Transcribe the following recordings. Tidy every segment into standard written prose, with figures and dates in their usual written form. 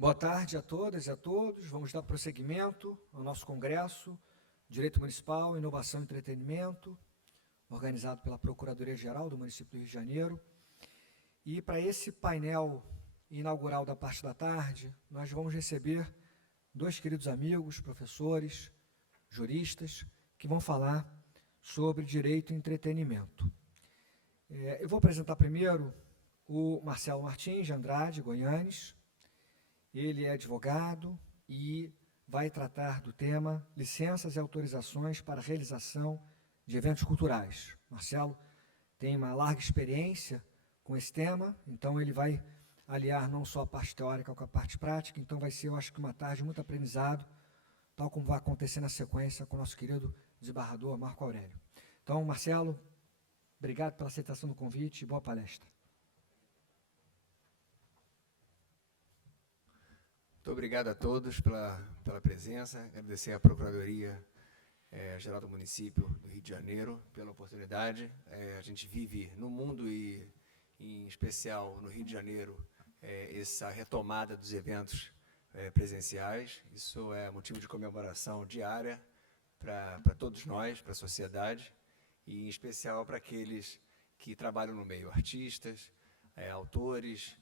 Boa tarde a todas e a todos. Vamos dar prosseguimento ao nosso congresso Direito Municipal, Inovação e Entretenimento, organizado pela Procuradoria-Geral do município do Rio de Janeiro. E para esse painel inaugural da parte da tarde, nós vamos receber dois queridos amigos, professores, juristas, que vão falar sobre direito e entretenimento. Eu vou apresentar primeiro o Marcelo Martins de Andrade Goianes. Ele é advogado e vai tratar do tema licenças e autorizações para a realização de eventos culturais. Marcelo tem uma larga experiência com esse tema, então ele vai aliar não só a parte teórica com a parte prática, então vai ser, eu acho que uma tarde muito aprendizado, tal como vai acontecer na sequência com o nosso querido desembargador Marco Aurélio. Então, Marcelo, obrigado pela aceitação do convite e boa palestra. Muito obrigado a todos pela presença, agradecer à Procuradoria-Geral do Município do Rio de Janeiro pela oportunidade. A gente vive no mundo e, em especial, no Rio de Janeiro, essa retomada dos eventos presenciais. Isso é motivo de comemoração diária para todos nós, para a sociedade, e em especial para aqueles que trabalham no meio, artistas, autores,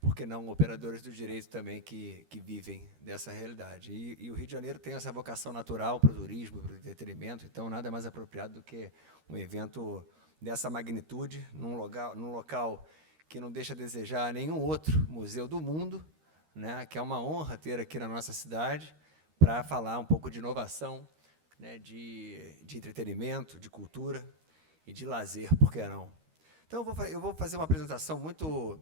por que não operadores do direito também que vivem dessa realidade. E o Rio de Janeiro tem essa vocação natural para o turismo, para o entretenimento, então nada mais apropriado do que um evento dessa magnitude, num local que não deixa a desejar nenhum outro museu do mundo, né, que é uma honra ter aqui na nossa cidade, para falar um pouco de inovação, né, de entretenimento, de cultura e de lazer, por que não? Então eu vou fazer uma apresentação muito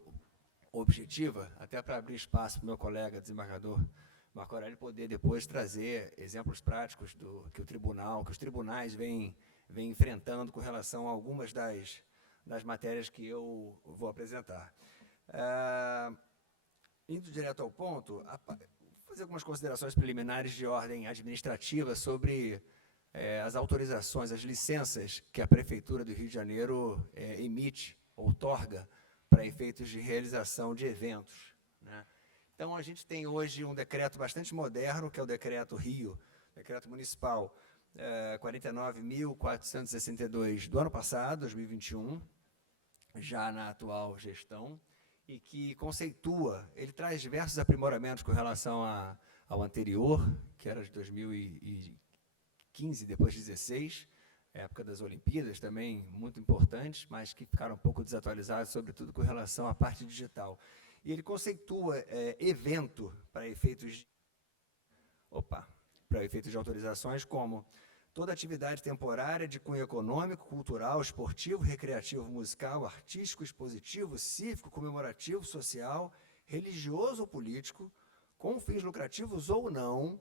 objetiva, até para abrir espaço para o meu colega desembargador Marco Aurélio poder depois trazer exemplos práticos que os tribunais vêm enfrentando com relação a algumas das matérias que eu vou apresentar. Indo direto ao ponto, vou fazer algumas considerações preliminares de ordem administrativa sobre as autorizações, as licenças que a Prefeitura do Rio de Janeiro emite, outorga, para efeitos de realização de eventos, né? Então, a gente tem hoje um decreto bastante moderno, que é o Decreto Rio, Decreto Municipal 49.462 do ano passado, 2021, já na atual gestão, e que conceitua, ele traz diversos aprimoramentos com relação ao anterior, que era de 2015, depois de 2016, época das Olimpíadas, também muito importantes, mas que ficaram um pouco desatualizados, sobretudo com relação à parte digital. E ele conceitua evento para efeitos de autorizações como toda atividade temporária de cunho econômico, cultural, esportivo, recreativo, musical, artístico, expositivo, cívico, comemorativo, social, religioso ou político, com fins lucrativos ou não,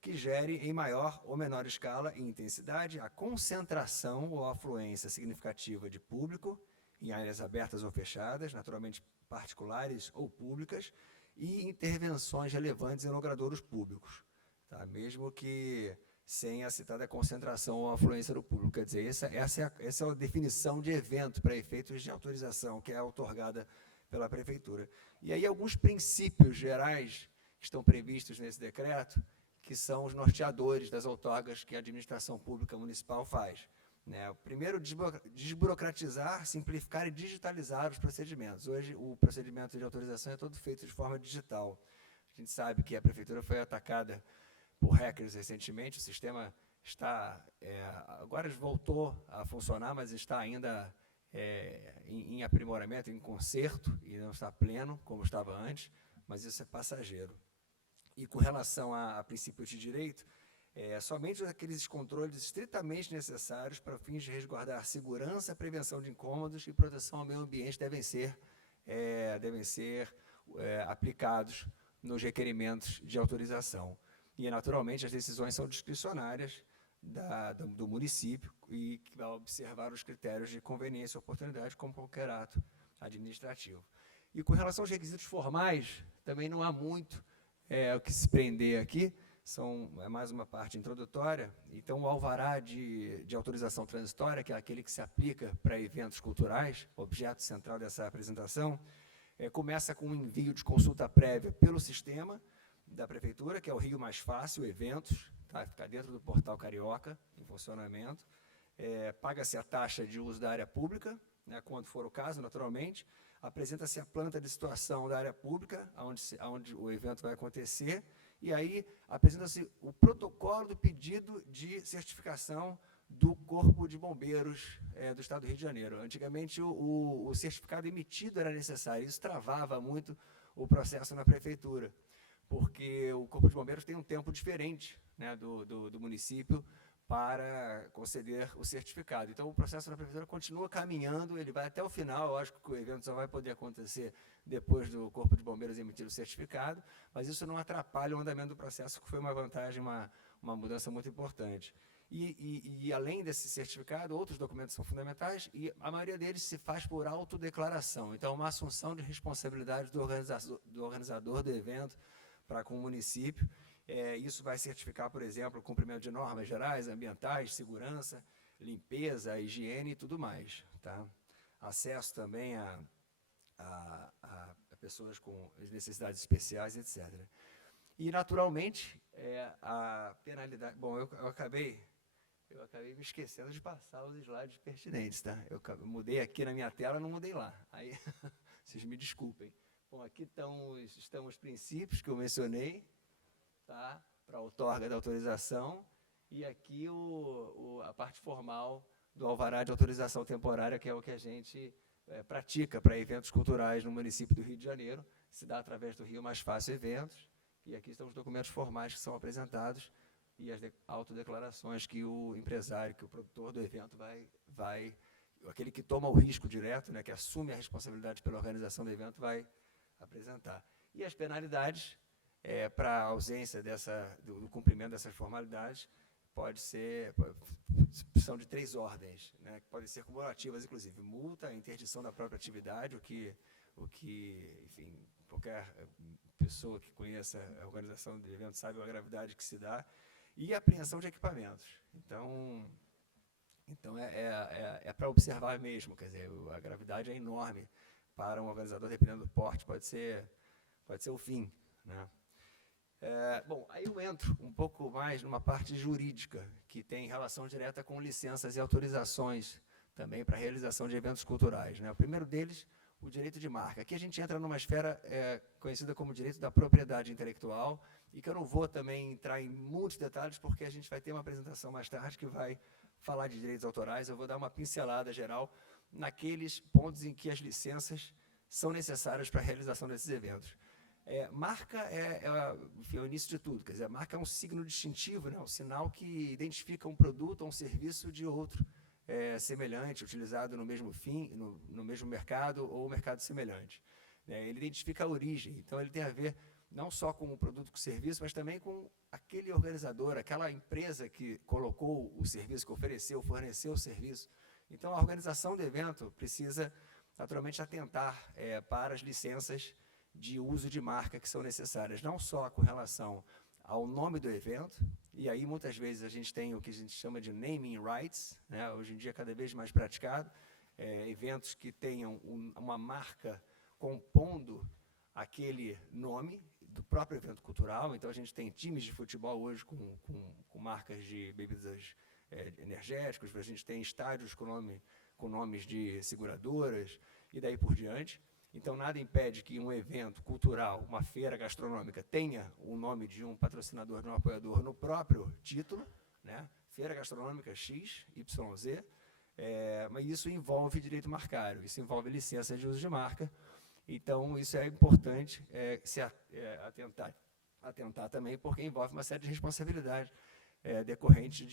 que gere em maior ou menor escala e intensidade a concentração ou afluência significativa de público em áreas abertas ou fechadas, naturalmente particulares ou públicas, e intervenções relevantes em logradouros públicos, tá? Mesmo que sem a citada concentração ou afluência do público. Quer dizer, essa é a definição de evento para efeitos de autorização que é outorgada pela Prefeitura. E aí alguns princípios gerais que estão previstos nesse decreto, que são os norteadores das outorgas que a administração pública municipal faz, né? O primeiro, desburocratizar, simplificar e digitalizar os procedimentos. Hoje, o procedimento de autorização é todo feito de forma digital. A gente sabe que a Prefeitura foi atacada por hackers recentemente, o sistema está, agora voltou a funcionar, mas está ainda em aprimoramento, em conserto, e não está pleno, como estava antes, mas isso é passageiro. E com relação a princípios de direito, somente aqueles controles estritamente necessários para fins de resguardar segurança, prevenção de incômodos e proteção ao meio ambiente devem ser aplicados nos requerimentos de autorização. E, naturalmente, as decisões são discricionárias do município e que vai observar os critérios de conveniência e oportunidade, como qualquer ato administrativo. E com relação aos requisitos formais, também não há muito o que se prender aqui, é mais uma parte introdutória. Então, o alvará de autorização transitória, que é aquele que se aplica para eventos culturais, objeto central dessa apresentação, Começa com um envio de consulta prévia pelo sistema da prefeitura, que é o Rio Mais Fácil, eventos, tá? Fica dentro do portal Carioca, em funcionamento. Paga-se a taxa de uso da área pública, né, quando for o caso, naturalmente. Apresenta-se a planta de situação da área pública, onde o evento vai acontecer, e aí apresenta-se o protocolo do pedido de certificação do Corpo de Bombeiros do Estado do Rio de Janeiro. Antigamente, o certificado emitido era necessário, isso travava muito o processo na prefeitura, porque o Corpo de Bombeiros tem um tempo diferente, né, do município para conceder o certificado. Então, o processo na prefeitura continua caminhando, ele vai até o final. Eu acho que o evento só vai poder acontecer depois do Corpo de Bombeiros emitir o certificado, mas isso não atrapalha o andamento do processo, que foi uma vantagem, uma mudança muito importante. E além desse certificado, outros documentos são fundamentais, e a maioria deles se faz por autodeclaração. Então, uma assunção de responsabilidade do organizador do evento para com o município. Isso vai certificar, por exemplo, o cumprimento de normas gerais, ambientais, segurança, limpeza, higiene e tudo mais. Tá? Acesso também a pessoas com necessidades especiais, etc. E, naturalmente, a penalidade... Bom, eu acabei me esquecendo de passar os slides pertinentes, tá? Eu mudei aqui na minha tela, não mudei lá. Aí, vocês me desculpem. Bom, aqui estão os princípios que eu mencionei, tá? Para a outorga da autorização, e aqui a parte formal do alvará de autorização temporária, que é o que a gente pratica para eventos culturais no município do Rio de Janeiro, se dá através do Rio Mais Fácil Eventos, e aqui estão os documentos formais que são apresentados, e as autodeclarações que o empresário, que o produtor do evento aquele que toma o risco direto, né, que assume a responsabilidade pela organização do evento, vai apresentar. E as penalidades, para a ausência do cumprimento dessas formalidades, são de 3 ordens, né, que podem ser cumulativas, inclusive multa, interdição da própria atividade, o que enfim, qualquer pessoa que conheça a organização de eventos sabe a gravidade que se dá, e apreensão de equipamentos. Então é para observar mesmo, quer dizer, a gravidade é enorme para um organizador, dependendo do porte, pode ser o fim, né? Bom, aí eu entro um pouco mais numa parte jurídica, que tem relação direta com licenças e autorizações também para a realização de eventos culturais, né? O primeiro deles, o direito de marca. Aqui a gente entra numa esfera conhecida como direito da propriedade intelectual, e que eu não vou também entrar em muitos detalhes, porque a gente vai ter uma apresentação mais tarde que vai falar de direitos autorais. Eu vou dar uma pincelada geral naqueles pontos em que as licenças são necessárias para a realização desses eventos. Marca enfim, é o início de tudo, quer dizer, a marca é um signo distintivo, né, um sinal que identifica um produto ou um serviço de outro semelhante, utilizado no mesmo fim, no mesmo mercado ou mercado semelhante. Ele identifica a origem, então ele tem a ver não só com o produto, com o serviço, mas também com aquele organizador, aquela empresa que colocou o serviço, que ofereceu, forneceu o serviço. Então, a organização do evento precisa, naturalmente, atentar para as licenças de uso de marca que são necessárias, não só com relação ao nome do evento, e aí muitas vezes a gente tem o que a gente chama de naming rights, né, hoje em dia cada vez mais praticado, eventos que tenham uma marca compondo aquele nome do próprio evento cultural. Então a gente tem times de futebol hoje com marcas de bebidas energéticas, a gente tem estádios com nomes de seguradoras e daí por diante. Então, nada impede que um evento cultural, uma feira gastronômica, tenha o nome de um patrocinador, de um apoiador no próprio título, né? Feira Gastronômica X, YZ, mas isso envolve direito marcário, isso envolve licença de uso de marca. Então, isso é importante se atentar também, porque envolve uma série de responsabilidades decorrentes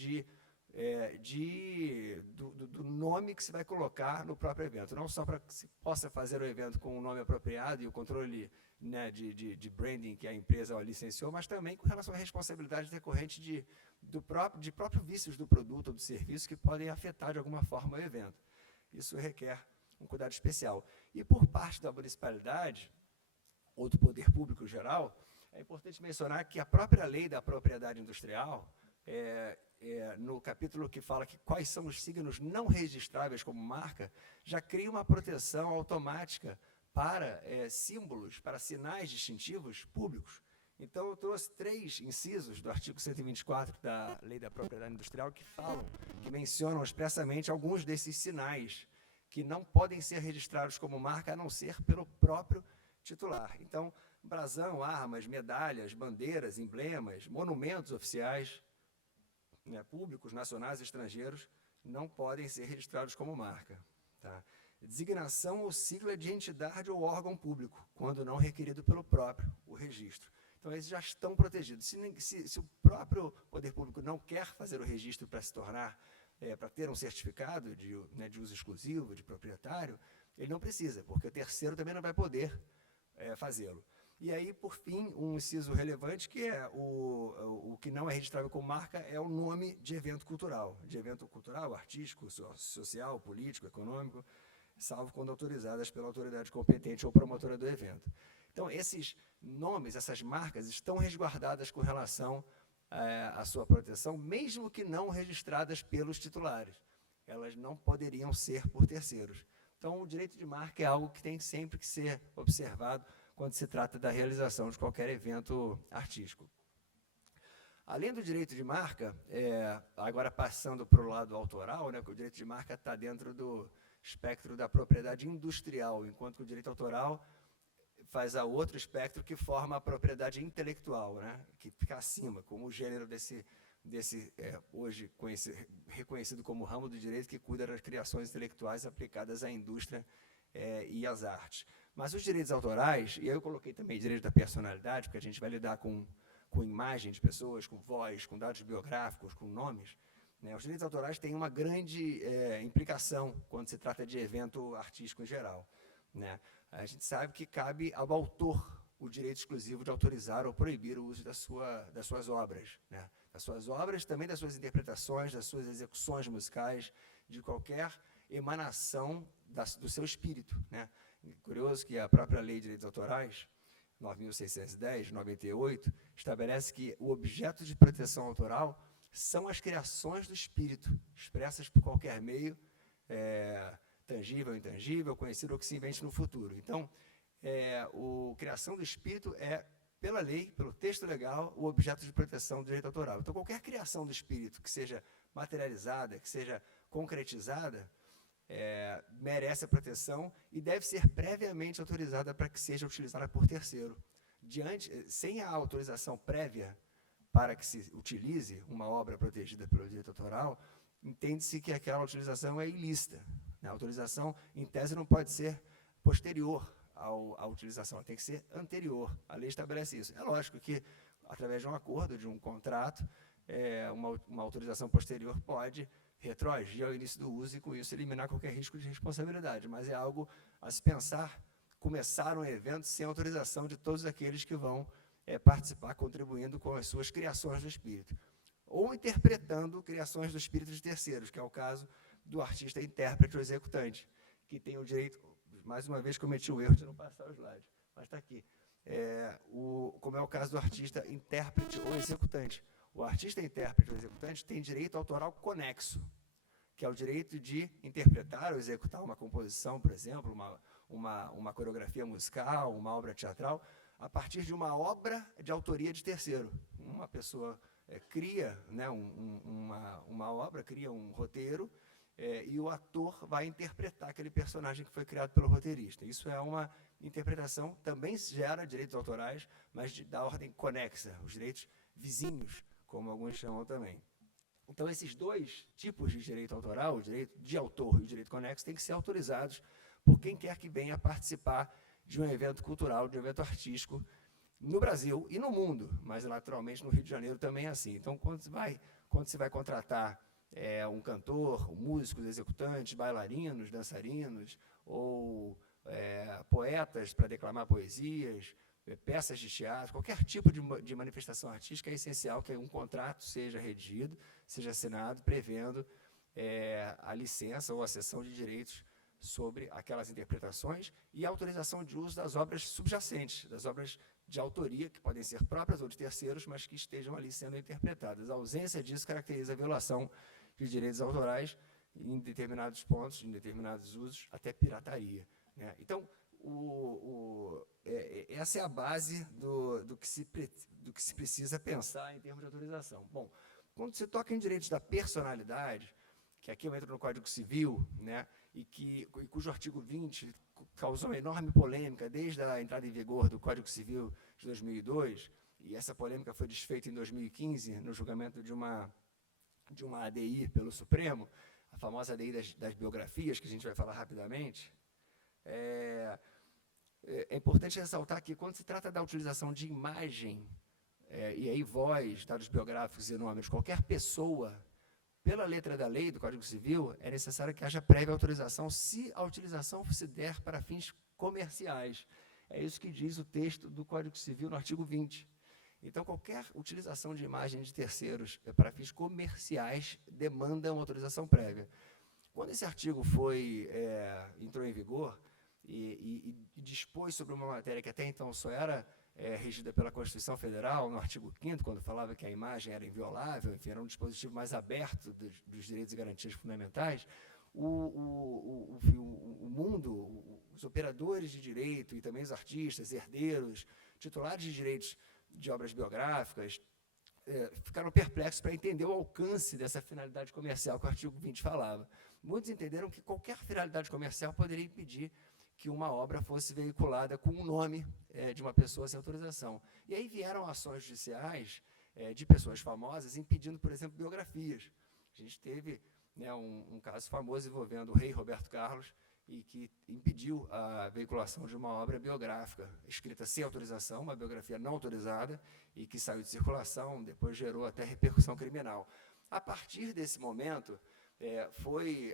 do nome que se vai colocar no próprio evento, não só para que se possa fazer o evento com um nome apropriado e o controle, né, de branding que a empresa licenciou, mas também com relação à responsabilidade decorrente de próprios vícios do produto ou do serviço que podem afetar de alguma forma o evento. Isso requer um cuidado especial. E por parte da municipalidade, ou do poder público geral, é importante mencionar que a própria lei da propriedade industrial, no capítulo que fala que quais são os signos não registráveis como marca, já cria uma proteção automática para símbolos, para sinais distintivos públicos. Então, eu trouxe 3 incisos do artigo 124 da Lei da Propriedade Industrial que mencionam expressamente alguns desses sinais que não podem ser registrados como marca, a não ser pelo próprio titular. Então, brasão, armas, medalhas, bandeiras, emblemas, monumentos oficiais, né, públicos, nacionais e estrangeiros, não podem ser registrados como marca. Tá? Designação ou sigla de entidade ou órgão público, quando não requerido pelo próprio, o registro. Então, eles já estão protegidos. Se o próprio poder público não quer fazer o registro para se tornar, para ter um certificado de uso exclusivo, de proprietário, ele não precisa, porque o terceiro também não vai poder fazê-lo. E aí, por fim, um inciso relevante, que é o que não é registrável como marca, é o nome de evento cultural, artístico, social, político, econômico, salvo quando autorizadas pela autoridade competente ou promotora do evento. Então, esses nomes, essas marcas, estão resguardadas com relação à sua proteção, mesmo que não registradas pelos titulares. Elas não poderiam ser por terceiros. Então, o direito de marca é algo que tem sempre que ser observado quando se trata da realização de qualquer evento artístico. Além do direito de marca, agora passando para o lado autoral, né, que o direito de marca está dentro do espectro da propriedade industrial, enquanto que o direito autoral faz a outro espectro que forma a propriedade intelectual, né, que fica acima, como o gênero desse hoje reconhecido como ramo do direito que cuida das criações intelectuais aplicadas à indústria e às artes. Mas os direitos autorais, e eu coloquei também direito da personalidade, porque a gente vai lidar com imagem de pessoas, com voz, com dados biográficos, com nomes, né? Os direitos autorais têm uma grande implicação quando se trata de evento artístico em geral, né? A gente sabe que cabe ao autor o direito exclusivo de autorizar ou proibir o uso das suas obras, né? Das suas obras, também das suas interpretações, das suas execuções musicais, de qualquer emanação do seu espírito, né? Curioso que a própria Lei de Direitos Autorais, 9.610, de 98, estabelece que o objeto de proteção autoral são as criações do espírito, expressas por qualquer meio, tangível ou intangível, conhecido ou que se invente no futuro. Então, a criação do espírito é, pela lei, pelo texto legal, o objeto de proteção do direito autoral. Então, qualquer criação do espírito que seja materializada, que seja concretizada, merece a proteção e deve ser previamente autorizada para que seja utilizada por terceiro. Sem a autorização prévia para que se utilize uma obra protegida pelo direito autoral, entende-se que aquela utilização é ilícita. A autorização, em tese, não pode ser posterior à utilização, ela tem que ser anterior. A lei estabelece isso. É lógico que, através de um acordo, de um contrato, uma autorização posterior pode retroagir ao início do uso e, com isso, eliminar qualquer risco de responsabilidade. Mas é algo a se pensar, começar um evento sem autorização de todos aqueles que vão participar, contribuindo com as suas criações do espírito. Ou interpretando criações do espírito de terceiros, que é o caso do artista intérprete ou executante, que tem o direito, mais uma vez cometi o erro de não passar o slide, mas está aqui, como é o caso do artista intérprete ou executante. O artista intérprete ou executante tem direito autoral conexo, que é o direito de interpretar ou executar uma composição, por exemplo, uma coreografia musical, uma obra teatral, a partir de uma obra de autoria de terceiro. Uma pessoa cria, né, uma obra, cria um roteiro, e o ator vai interpretar aquele personagem que foi criado pelo roteirista. Isso é uma interpretação, também gera direitos autorais, mas da ordem conexa, os direitos vizinhos, como alguns chamam também. Então, esses dois tipos de direito autoral, o direito de autor e o direito conexo, têm que ser autorizados por quem quer que venha participar de um evento cultural, de um evento artístico, no Brasil e no mundo, mas, naturalmente, no Rio de Janeiro também é assim. Então, quando se vai contratar um cantor, músicos, executantes, bailarinos, dançarinos, ou poetas para declamar poesias, peças de teatro, qualquer tipo de manifestação artística, é essencial que um contrato seja redigido, seja assinado, prevendo a licença ou a cessão de direitos sobre aquelas interpretações e a autorização de uso das obras subjacentes, das obras de autoria, que podem ser próprias ou de terceiros, mas que estejam ali sendo interpretadas. A ausência disso caracteriza a violação de direitos autorais em determinados pontos, em determinados usos, até pirataria, né? Então, essa é a base do que se precisa pensar em termos de autorização. Bom, quando se toca em direitos da personalidade, que aqui eu entro no Código Civil, né, e cujo artigo 20 causou uma enorme polêmica desde a entrada em vigor do Código Civil de 2002, e essa polêmica foi desfeita em 2015, no julgamento de uma ADI pelo Supremo, a famosa ADI das biografias, que a gente vai falar rapidamente. É importante ressaltar que, quando se trata da utilização de imagem, e aí voz, dados biográficos e nomes, qualquer pessoa, pela letra da lei do Código Civil, é necessário que haja prévia autorização se a utilização se der para fins comerciais. É isso que diz o texto do Código Civil no artigo 20. Então, qualquer utilização de imagem de terceiros para fins comerciais demanda uma autorização prévia. Quando esse artigo entrou em vigor e dispôs sobre uma matéria que até então só era regida pela Constituição Federal, no artigo 5º, quando falava que a imagem era inviolável, enfim, era um dispositivo mais aberto dos direitos e garantias fundamentais, o mundo, os operadores de direito e também os artistas, herdeiros, titulares de direitos de obras biográficas, ficaram perplexos para entender o alcance dessa finalidade comercial que o artigo 20 falava. Muitos entenderam que qualquer finalidade comercial poderia impedir que uma obra fosse veiculada com o nome de uma pessoa sem autorização. E aí vieram ações judiciais de pessoas famosas impedindo, por exemplo, biografias. A gente teve, né, um caso famoso envolvendo o rei Roberto Carlos, e que impediu a veiculação de uma obra biográfica escrita sem autorização, uma biografia não autorizada, e que saiu de circulação, depois gerou até repercussão criminal. A partir desse momento, foi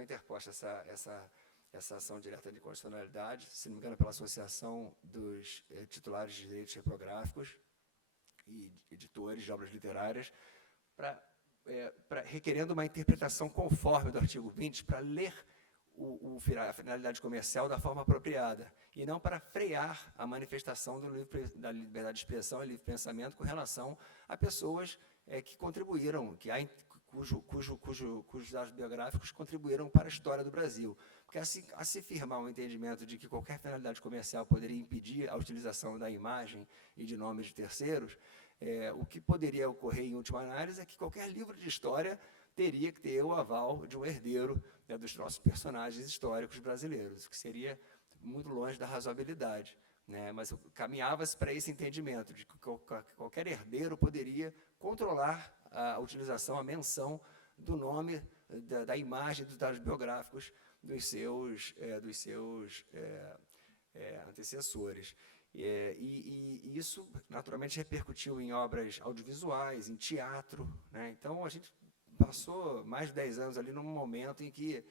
interposta essa ação direta de constitucionalidade, se não me engano, pela Associação dos Titulares de Direitos Reprográficos e Editores de Obras Literárias, requerendo uma interpretação conforme do artigo 20 para ler a finalidade comercial da forma apropriada, e não para frear a manifestação da liberdade de expressão e livre pensamento com relação a pessoas que contribuíram, cujos dados biográficos contribuíram para a história do Brasil. Porque a se firmar um entendimento de que qualquer finalidade comercial poderia impedir a utilização da imagem e de nomes de terceiros, o que poderia ocorrer em última análise é que qualquer livro de história teria que ter o aval de um herdeiro, né, dos nossos personagens históricos brasileiros, o que seria muito longe da razoabilidade, né? Mas caminhava-se para esse entendimento de que qualquer herdeiro poderia controlar a utilização, a menção do nome, da imagem, dos dados biográficos dos seus antecessores. E isso, naturalmente, repercutiu em obras audiovisuais, em teatro, né? Então, a gente passou mais de 10 anos ali num momento em que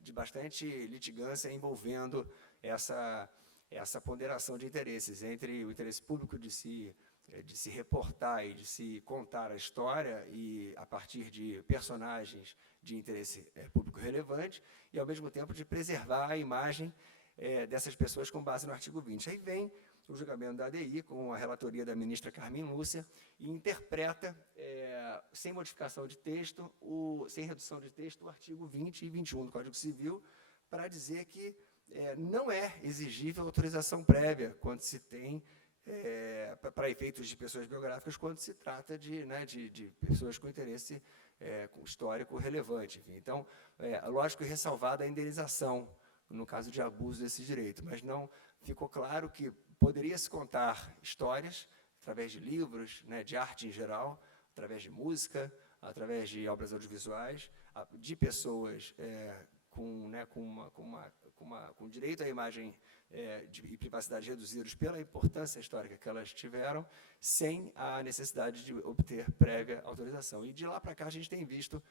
de bastante litigância envolvendo essa ponderação de interesses entre o interesse público de se reportar e de se contar a história, e a partir de personagens de interesse público relevante, e, ao mesmo tempo, de preservar a imagem dessas pessoas com base no artigo 20. Aí vem o julgamento da ADI, com a relatoria da ministra Carmen Lúcia, e interpreta, sem modificação de texto, sem redução de texto, o artigo 20 e 21 do Código Civil, para dizer que não é exigível autorização prévia quando se tem, para efeitos de pessoas biográficas, quando se trata de pessoas com interesse histórico relevante. Enfim. Então, lógico, ressalvada a indenização, no caso de abuso desse direito, mas não ficou claro que poderia se contar histórias através de livros, né, de arte em geral, através de música, através de obras audiovisuais, de pessoas com direito à imagem e privacidade reduzidos pela importância histórica que elas tiveram, sem a necessidade de obter prévia autorização. E de lá para cá a gente tem visto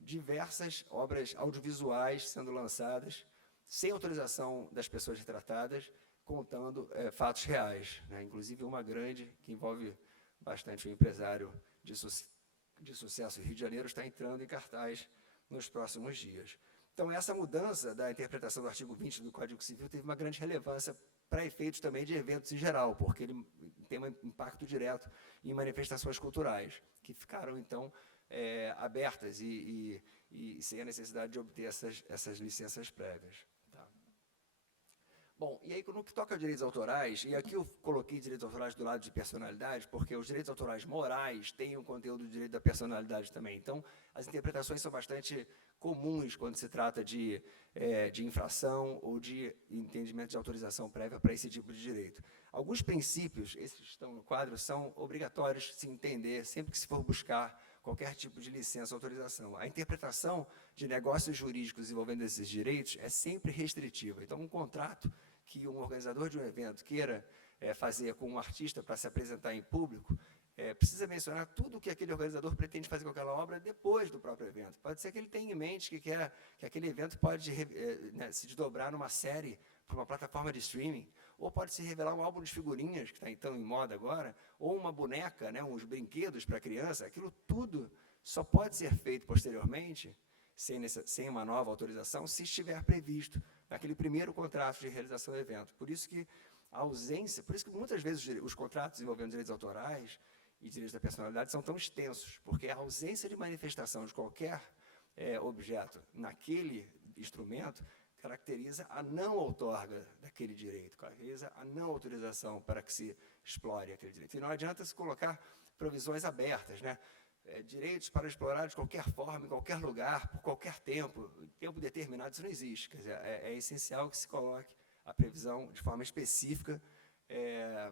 diversas obras audiovisuais sendo lançadas sem autorização das pessoas retratadas, contando fatos reais, né? Inclusive uma grande, que envolve bastante o empresário de sucesso Rio de Janeiro, está entrando em cartaz nos próximos dias. Então, essa mudança da interpretação do artigo 20 do Código Civil teve uma grande relevância para efeitos também de eventos em geral, porque ele tem um impacto direto em manifestações culturais, que ficaram, então, abertas e sem a necessidade de obter essas licenças prévias. Tá? Bom, e aí no que toca a direitos autorais, e aqui eu coloquei direitos autorais do lado de personalidade, porque os direitos autorais morais têm um conteúdo do direito da personalidade também. Então, as interpretações são bastante comuns quando se trata de infração ou de entendimento de autorização prévia para esse tipo de direito. Alguns princípios, esses que estão no quadro, são obrigatórios de se entender sempre que se for buscar qualquer tipo de licença ou autorização. A interpretação de negócios jurídicos envolvendo esses direitos é sempre restritiva. Então, um contrato que um organizador de um evento queira fazer com um artista para se apresentar em público, precisa mencionar tudo o que aquele organizador pretende fazer com aquela obra depois do próprio evento. Pode ser que ele tenha em mente que aquele evento pode se desdobrar numa série para uma plataforma de streaming, ou pode se revelar um álbum de figurinhas, que está então em moda agora, ou uma boneca, uns brinquedos para criança. Aquilo tudo só pode ser feito posteriormente, sem uma nova autorização, se estiver previsto naquele primeiro contrato de realização do evento. Por isso que muitas vezes os contratos envolvendo direitos autorais e direitos da personalidade são tão extensos, porque a ausência de manifestação de qualquer objeto naquele instrumento caracteriza a não outorga daquele direito, caracteriza a não autorização para que se explore aquele direito. E não adianta se colocar provisões abertas, direitos para explorar de qualquer forma, em qualquer lugar, por qualquer tempo determinado, isso não existe. Quer dizer, é essencial que se coloque a previsão de forma específica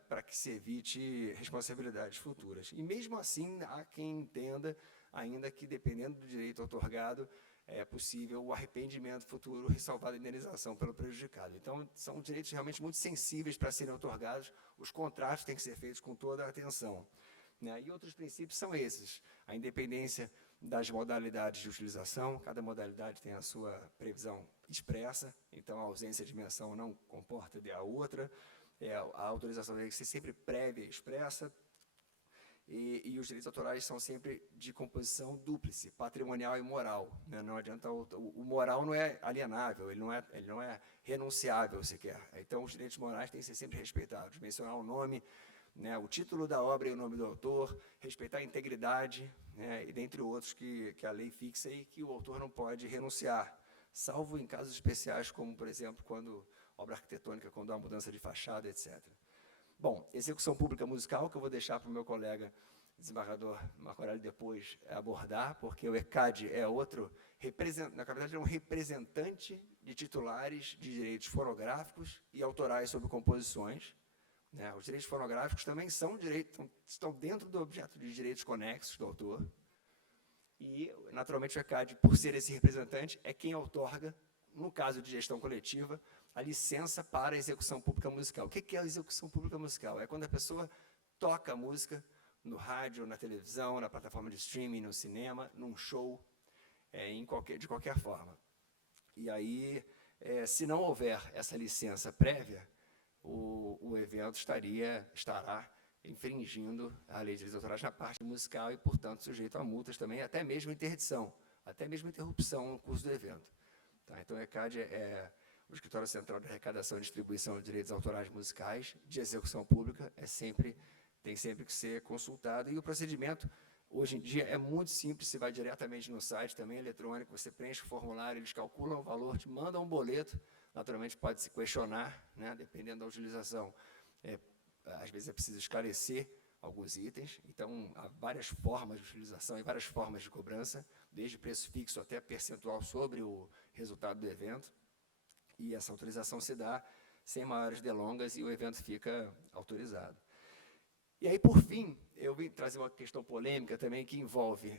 para que se evite responsabilidades futuras. E mesmo assim, há quem entenda ainda que, dependendo do direito outorgado, é possível o arrependimento futuro, ressalvado a indenização pelo prejudicado. Então, são direitos realmente muito sensíveis para serem outorgados, os contratos têm que ser feitos com toda a atenção. E outros princípios são esses: a independência das modalidades de utilização, cada modalidade tem a sua previsão expressa, então a ausência de menção não comporta a outra, a autorização tem que ser sempre prévia e expressa, e os direitos autorais são sempre de composição dúplice, patrimonial e moral. Não adianta, o moral não é alienável, ele não é renunciável sequer. Então, os direitos morais têm que ser sempre respeitados. Mencionar o nome, o título da obra e o nome do autor, respeitar a integridade, e dentre outros que a lei fixa e que o autor não pode renunciar, salvo em casos especiais, como, por exemplo, quando obra arquitetônica, quando há mudança de fachada, etc. Bom, execução pública musical, que eu vou deixar para o meu colega desembargador Marco Aurélio depois abordar, porque o ECAD é outro, na verdade é um representante de titulares de direitos fonográficos e autorais sobre composições. Os direitos fonográficos também estão dentro do objeto de direitos conexos do autor. E, naturalmente, o ECAD, por ser esse representante, é quem outorga, no caso de gestão coletiva, a licença para a execução pública musical. O que é a execução pública musical? É quando a pessoa toca a música no rádio, na televisão, na plataforma de streaming, no cinema, num show, de qualquer forma. E aí, se não houver essa licença prévia, o evento estará infringindo a lei de direitos autorais na parte musical e, portanto, sujeito a multas também, até mesmo interdição, até mesmo interrupção no curso do evento. Então, o ECAD é o Escritório Central de Arrecadação e Distribuição de Direitos Autorais Musicais de Execução Pública, tem sempre que ser consultado, e o procedimento, hoje em dia, é muito simples, você vai diretamente no site, também eletrônico, você preenche o formulário, eles calculam o valor, te mandam um boleto, naturalmente pode se questionar, dependendo da utilização, às vezes é preciso esclarecer alguns itens, então há várias formas de utilização e várias formas de cobrança, desde preço fixo até percentual sobre o resultado do evento, e essa autorização se dá sem maiores delongas e o evento fica autorizado. E aí, por fim, eu vim trazer uma questão polêmica também que envolve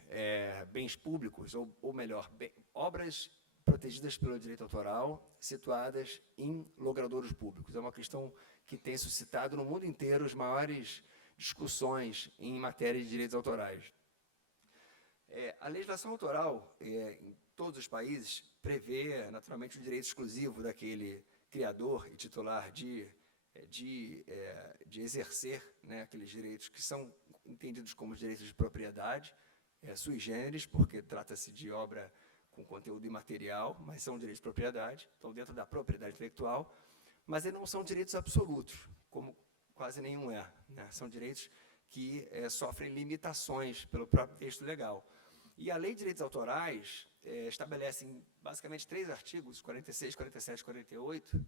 bens públicos, ou melhor, obras protegidas pelo direito autoral, situadas em logradouros públicos. É uma questão que tem suscitado no mundo inteiro as maiores discussões em matéria de direitos autorais. A legislação autoral, em todos os países, prevê, naturalmente, o direito exclusivo daquele criador e titular de exercer aqueles direitos que são entendidos como direitos de propriedade, sui generis, porque trata-se de obra com conteúdo imaterial, mas são direitos de propriedade, estão dentro da propriedade intelectual, mas eles não são direitos absolutos, como quase nenhum é. São direitos que sofrem limitações pelo próprio texto legal. E a Lei de Direitos Autorais estabelece, basicamente, 3 artigos, 46, 47 e 48,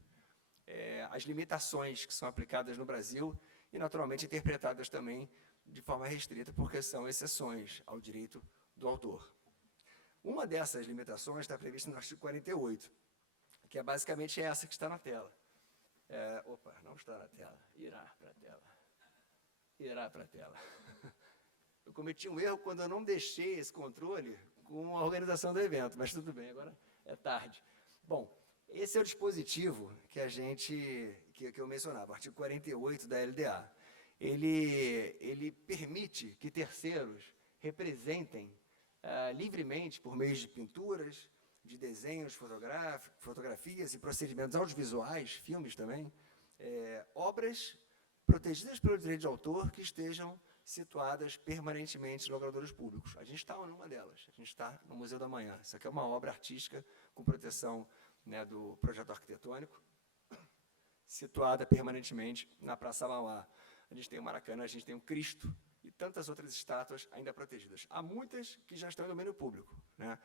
as limitações que são aplicadas no Brasil e, naturalmente, interpretadas também de forma restrita, porque são exceções ao direito do autor. Uma dessas limitações está prevista no artigo 48, que é basicamente essa que está na tela. Não está na tela. Irá para a tela. Irá para a tela. Eu cometi um erro quando eu não deixei esse controle com a organização do evento, mas tudo bem, agora é tarde. Bom, esse é o dispositivo que eu mencionava, o artigo 48 da LDA. Ele permite que terceiros representem livremente, por meio de pinturas, de desenhos fotografias e procedimentos audiovisuais, filmes também, obras protegidas pelo direito de autor que estejam situadas permanentemente em logradouros públicos. A gente está numa delas, a gente está no Museu da Manhã. Isso aqui é uma obra artística com proteção, né, do projeto arquitetônico, situada permanentemente na Praça Mauá. A gente tem o Maracanã, a gente tem o Cristo e tantas outras estátuas ainda protegidas. Há muitas que já estão em domínio público, né?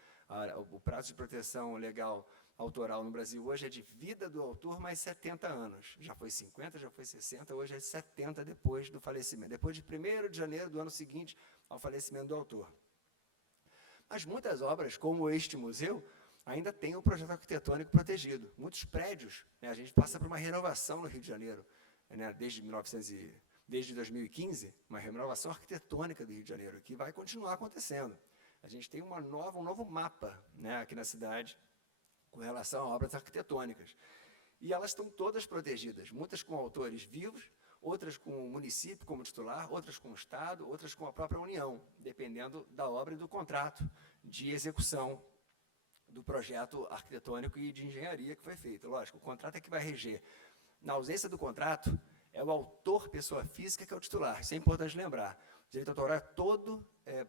O prazo de proteção legal autoral no Brasil hoje é de vida do autor mais 70 anos. Já foi 50, já foi 60, hoje é 70 depois do falecimento. Depois de 1º de janeiro do ano seguinte ao falecimento do autor. Mas muitas obras, como este museu, ainda têm o projeto arquitetônico protegido. Muitos prédios, né, a gente passa por uma renovação no Rio de Janeiro, né, desde 2015, uma renovação arquitetônica do Rio de Janeiro, que vai continuar acontecendo. A gente tem um novo mapa, né, aqui na cidade, com relação a obras arquitetônicas. E elas estão todas protegidas, muitas com autores vivos, outras com o município como titular, outras com o Estado, outras com a própria União, dependendo da obra e do contrato de execução do projeto arquitetônico e de engenharia que foi feito. Lógico, o contrato é que vai reger. Na ausência do contrato, é o autor, pessoa física, que é o titular. Isso é importante lembrar. O direito autoral é todo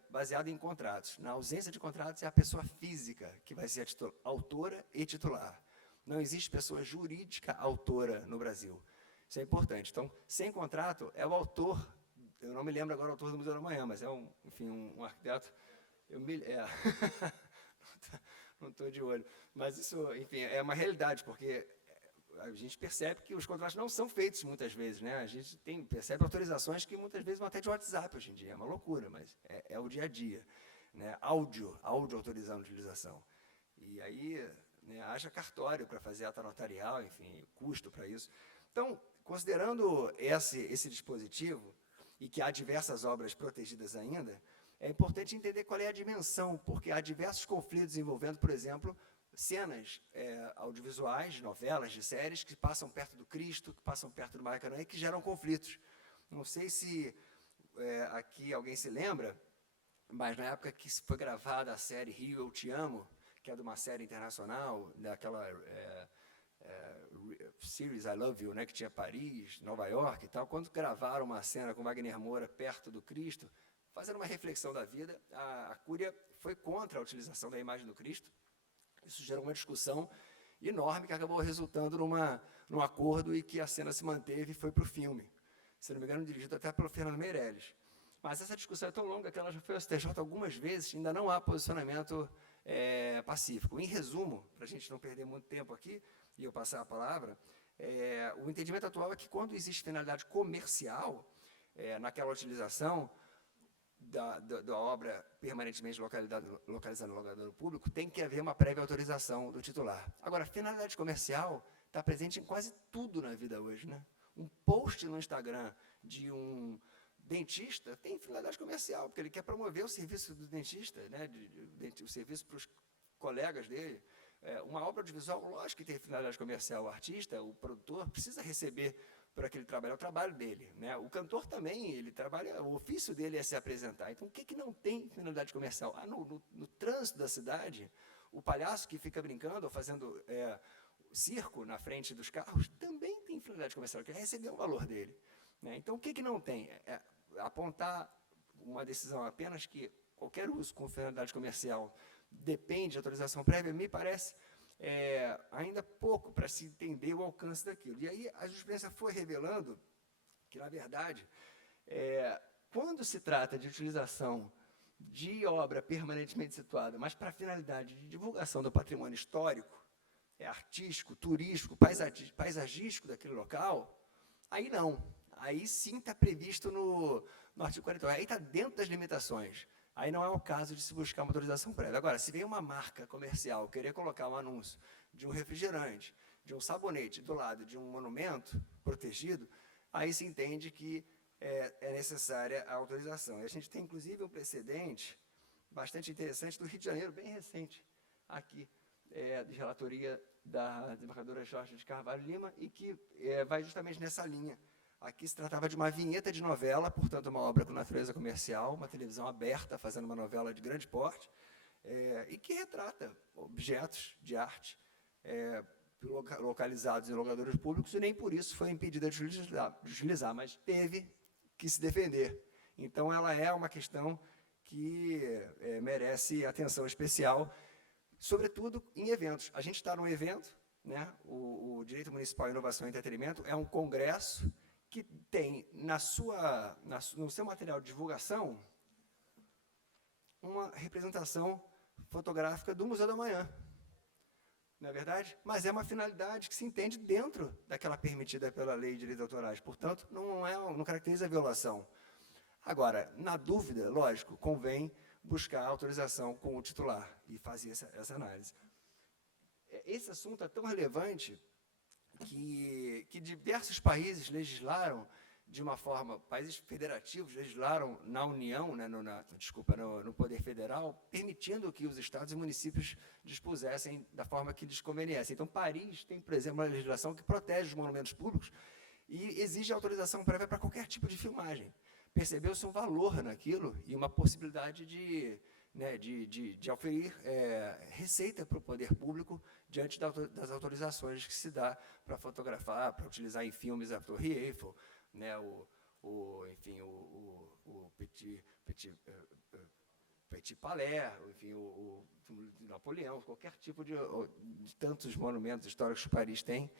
baseado em contratos. Na ausência de contratos, é a pessoa física que vai ser a autora e titular. Não existe pessoa jurídica autora no Brasil. Isso é importante. Então, sem contrato, é o autor. Eu não me lembro agora o autor do Museu da Manhã, mas é um arquiteto. Não estou de olho. Mas isso, enfim, é uma realidade, porque a gente percebe que os contratos não são feitos muitas vezes, né? A gente percebe autorizações que muitas vezes vão até de WhatsApp hoje em dia. É uma loucura, mas é o dia a dia, né? Áudio autorizando a utilização. E aí, né, haja cartório para fazer ata notarial, enfim, custo para isso. Então, considerando esse dispositivo, e que há diversas obras protegidas ainda, é importante entender qual é a dimensão, porque há diversos conflitos envolvendo, por exemplo, cenas audiovisuais, de novelas, de séries, que passam perto do Cristo, que passam perto do Maracanã e que geram conflitos. Não sei se aqui alguém se lembra, mas na época que foi gravada a série Rio, Eu Te Amo, que é de uma série internacional, daquela Series I Love You, né, que tinha Paris, Nova York e tal, quando gravaram uma cena com Wagner Moura perto do Cristo, fazendo uma reflexão da vida, a Cúria foi contra a utilização da imagem do Cristo. Isso gerou uma discussão enorme que acabou resultando num acordo e que a cena se manteve e foi para o filme. Se não me engano, dirigido até pelo Fernando Meirelles. Mas essa discussão é tão longa que ela já foi ao STJ algumas vezes, ainda não há posicionamento pacífico. Em resumo, para a gente não perder muito tempo aqui, e eu passar a palavra, o entendimento atual é que quando existe finalidade comercial naquela utilização da obra permanentemente localizada no logrador público, tem que haver uma prévia autorização do titular. Agora, a finalidade comercial está presente em quase tudo na vida hoje, né? Um post no Instagram de um dentista tem finalidade comercial, porque ele quer promover o serviço do dentista, né? O serviço para os colegas dele. Uma obra audiovisual, lógico que tem finalidade comercial. O artista, o produtor, precisa receber por aquele trabalho, é o trabalho dele, né? O cantor também, ele trabalha, o ofício dele é se apresentar. Então, o que não tem finalidade comercial? No trânsito da cidade, o palhaço que fica brincando ou fazendo circo na frente dos carros também tem finalidade comercial, que é receber o valor dele, né? Então, o que não tem? Apontar uma decisão apenas que qualquer uso com finalidade comercial depende de autorização prévia, me parece ainda pouco para se entender o alcance daquilo. E aí a jurisprudência foi revelando que, na verdade, quando se trata de utilização de obra permanentemente situada, mas para finalidade de divulgação do patrimônio histórico, artístico, turístico, paisagístico daquele local, aí não. Aí sim está previsto no artigo 48. Aí está dentro das limitações. Aí não é o caso de se buscar uma autorização prévia. Agora, se vem uma marca comercial querer colocar um anúncio de um refrigerante, de um sabonete do lado de um monumento protegido, aí se entende que é necessária a autorização. E a gente tem, inclusive, um precedente bastante interessante do Rio de Janeiro, bem recente, aqui, de relatoria da desembargadora Jorge de Carvalho Lima, e que vai justamente nessa linha. Aqui se tratava de uma vinheta de novela, portanto, uma obra com natureza comercial, uma televisão aberta, fazendo uma novela de grande porte, e que retrata objetos de arte localizados em locadores públicos, e nem por isso foi impedida de utilizar, mas teve que se defender. Então, ela é uma questão que merece atenção especial, sobretudo em eventos. A gente está num evento, né? O Direito Municipal de Inovação e Entretenimento é um congresso que tem no seu material de divulgação uma representação fotográfica do Museu do Amanhã. Não é verdade? Mas é uma finalidade que se entende dentro daquela permitida pela Lei de Direitos Autorais. Portanto, não caracteriza a violação. Agora, na dúvida, lógico, convém buscar a autorização com o titular e fazer essa análise. Esse assunto é tão relevante que diversos países legislaram de uma forma, países federativos legislaram na União, né, no Poder Federal, permitindo que os estados e municípios dispusessem da forma que lhes conveniesse. Então, Paris tem, por exemplo, uma legislação que protege os monumentos públicos e exige autorização prévia para qualquer tipo de filmagem. Percebeu-se um valor naquilo e uma possibilidade de oferir receita para o poder público diante das autorizações que se dá para fotografar, para utilizar em filmes a Torre Eiffel, né, enfim, o Petit Palais, enfim, o Napoleão, qualquer tipo de tantos monumentos históricos que Paris tem,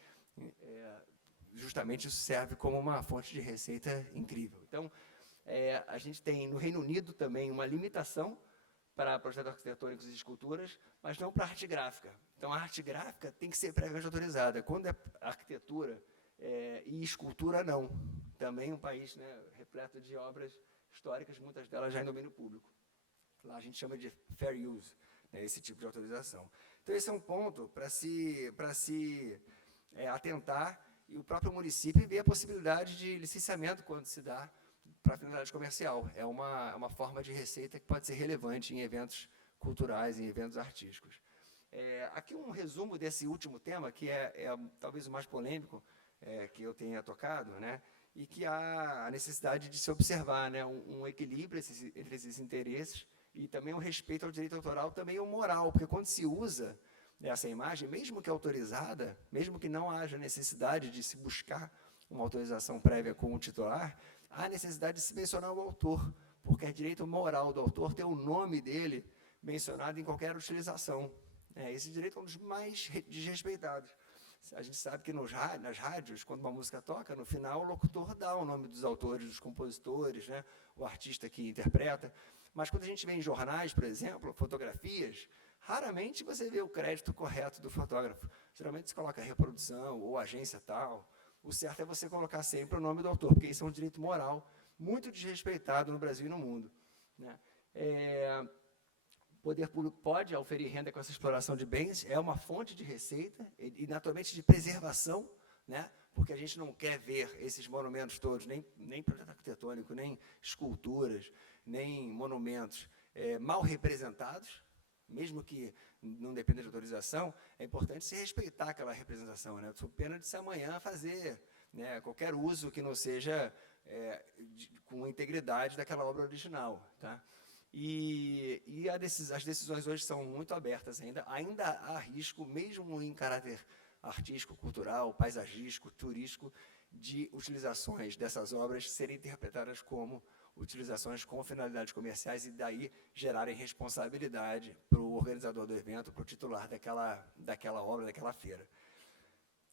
justamente isso serve como uma fonte de receita incrível. Então, a gente tem no Reino Unido também uma limitação para projetos arquitetônicos e esculturas, mas não para arte gráfica. Então, a arte gráfica tem que ser previamente autorizada. Quando é arquitetura e escultura, não. Também um país, né, repleto de obras históricas, muitas delas já em domínio público. Lá a gente chama de fair use, né, esse tipo de autorização. Então, esse é um ponto para se atentar, e o próprio município vê a possibilidade de licenciamento quando se dá para finalidade comercial. É uma forma de receita que pode ser relevante em eventos culturais, em eventos artísticos. Aqui um resumo desse último tema, que é talvez o mais polêmico que eu tenha tocado, né, e que há a necessidade de se observar, né, um equilíbrio entre esses interesses e também um respeito ao direito autoral, também ao moral, porque quando se usa essa imagem, mesmo que autorizada, mesmo que não haja necessidade de se buscar uma autorização prévia com o titular, há necessidade de se mencionar o autor, porque é direito moral do autor ter o nome dele mencionado em qualquer utilização. Esse direito é um dos mais desrespeitados. A gente sabe que nas rádios, quando uma música toca, no final o locutor dá o nome dos autores, dos compositores, né, o artista que interpreta. Mas quando a gente vê em jornais, por exemplo, fotografias, raramente você vê o crédito correto do fotógrafo. Geralmente se coloca reprodução ou agência tal. O certo é você colocar sempre o nome do autor, porque isso é um direito moral muito desrespeitado no Brasil e no mundo, né? O poder público pode oferir renda com essa exploração de bens, é uma fonte de receita e naturalmente, de preservação, né? Porque a gente não quer ver esses monumentos todos, nem projeto arquitetônico, nem esculturas, nem monumentos mal representados, mesmo que não dependa de autorização, é importante se respeitar aquela representação, né? Sob pena de se amanhã fazer, né, qualquer uso que não seja com integridade daquela obra original, tá? E as decisões hoje são muito abertas ainda há risco, mesmo em caráter artístico, cultural, paisagístico, turístico, de utilizações dessas obras serem interpretadas como utilizações com finalidades comerciais e daí gerarem responsabilidade para o organizador do evento, para o titular daquela obra, daquela feira.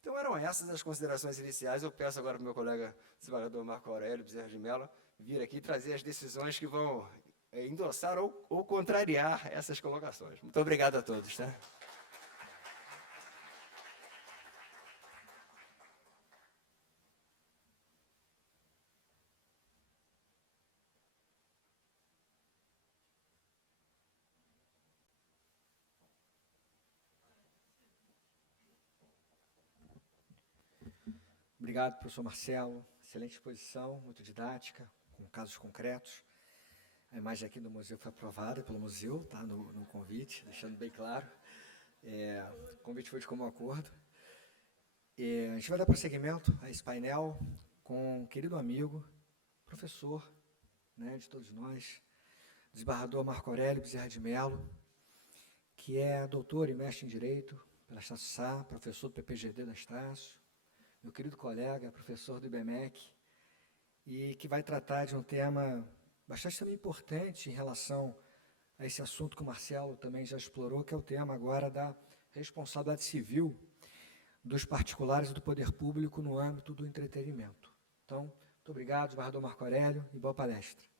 Então, eram essas as considerações iniciais. Eu peço agora para o meu colega desembargador Marco Aurélio Bezerra de Mello vir aqui trazer as decisões que vão endossar ou contrariar essas colocações. Muito obrigado a todos. Tá? Obrigado, professor Marcelo. Excelente exposição, muito didática, com casos concretos. A imagem aqui do museu foi aprovada pelo museu, tá, no convite, deixando bem claro. O convite foi de comum acordo. A gente vai dar prosseguimento a esse painel com um querido amigo, professor, né, de todos nós, desembargador Marco Aurélio Bezerra de Mello, que é doutor e mestre em Direito pela Estácio Sá, professor do PPGD da Estácio, meu querido colega, professor do IBMEC, e que vai tratar de um tema bastante também importante em relação a esse assunto que o Marcelo também já explorou, que é o tema agora da responsabilidade civil dos particulares e do poder público no âmbito do entretenimento. Então, muito obrigado, desembargador Marco Aurélio, e boa palestra.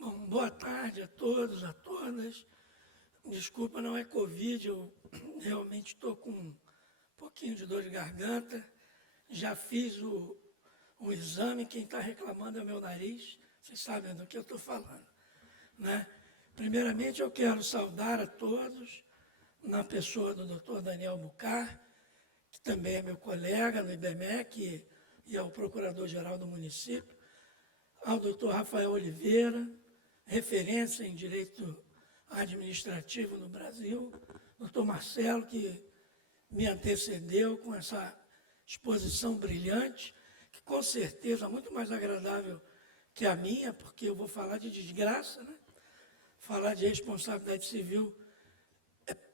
Bom, boa tarde a todos, a todas. Desculpa, não é Covid, eu realmente estou com um pouquinho de dor de garganta. Já fiz o exame, quem está reclamando é o meu nariz. Vocês sabem do que eu estou falando, né? Primeiramente, eu quero saudar a todos, na pessoa do Dr. Daniel Bucar, que também é meu colega no IBMEC e é o procurador-geral do município, ao Dr. Rafael Oliveira, referência em direito administrativo no Brasil, Dr. Marcelo, que me antecedeu com essa exposição brilhante, que com certeza é muito mais agradável que a minha, porque eu vou falar de desgraça, né? Falar de responsabilidade civil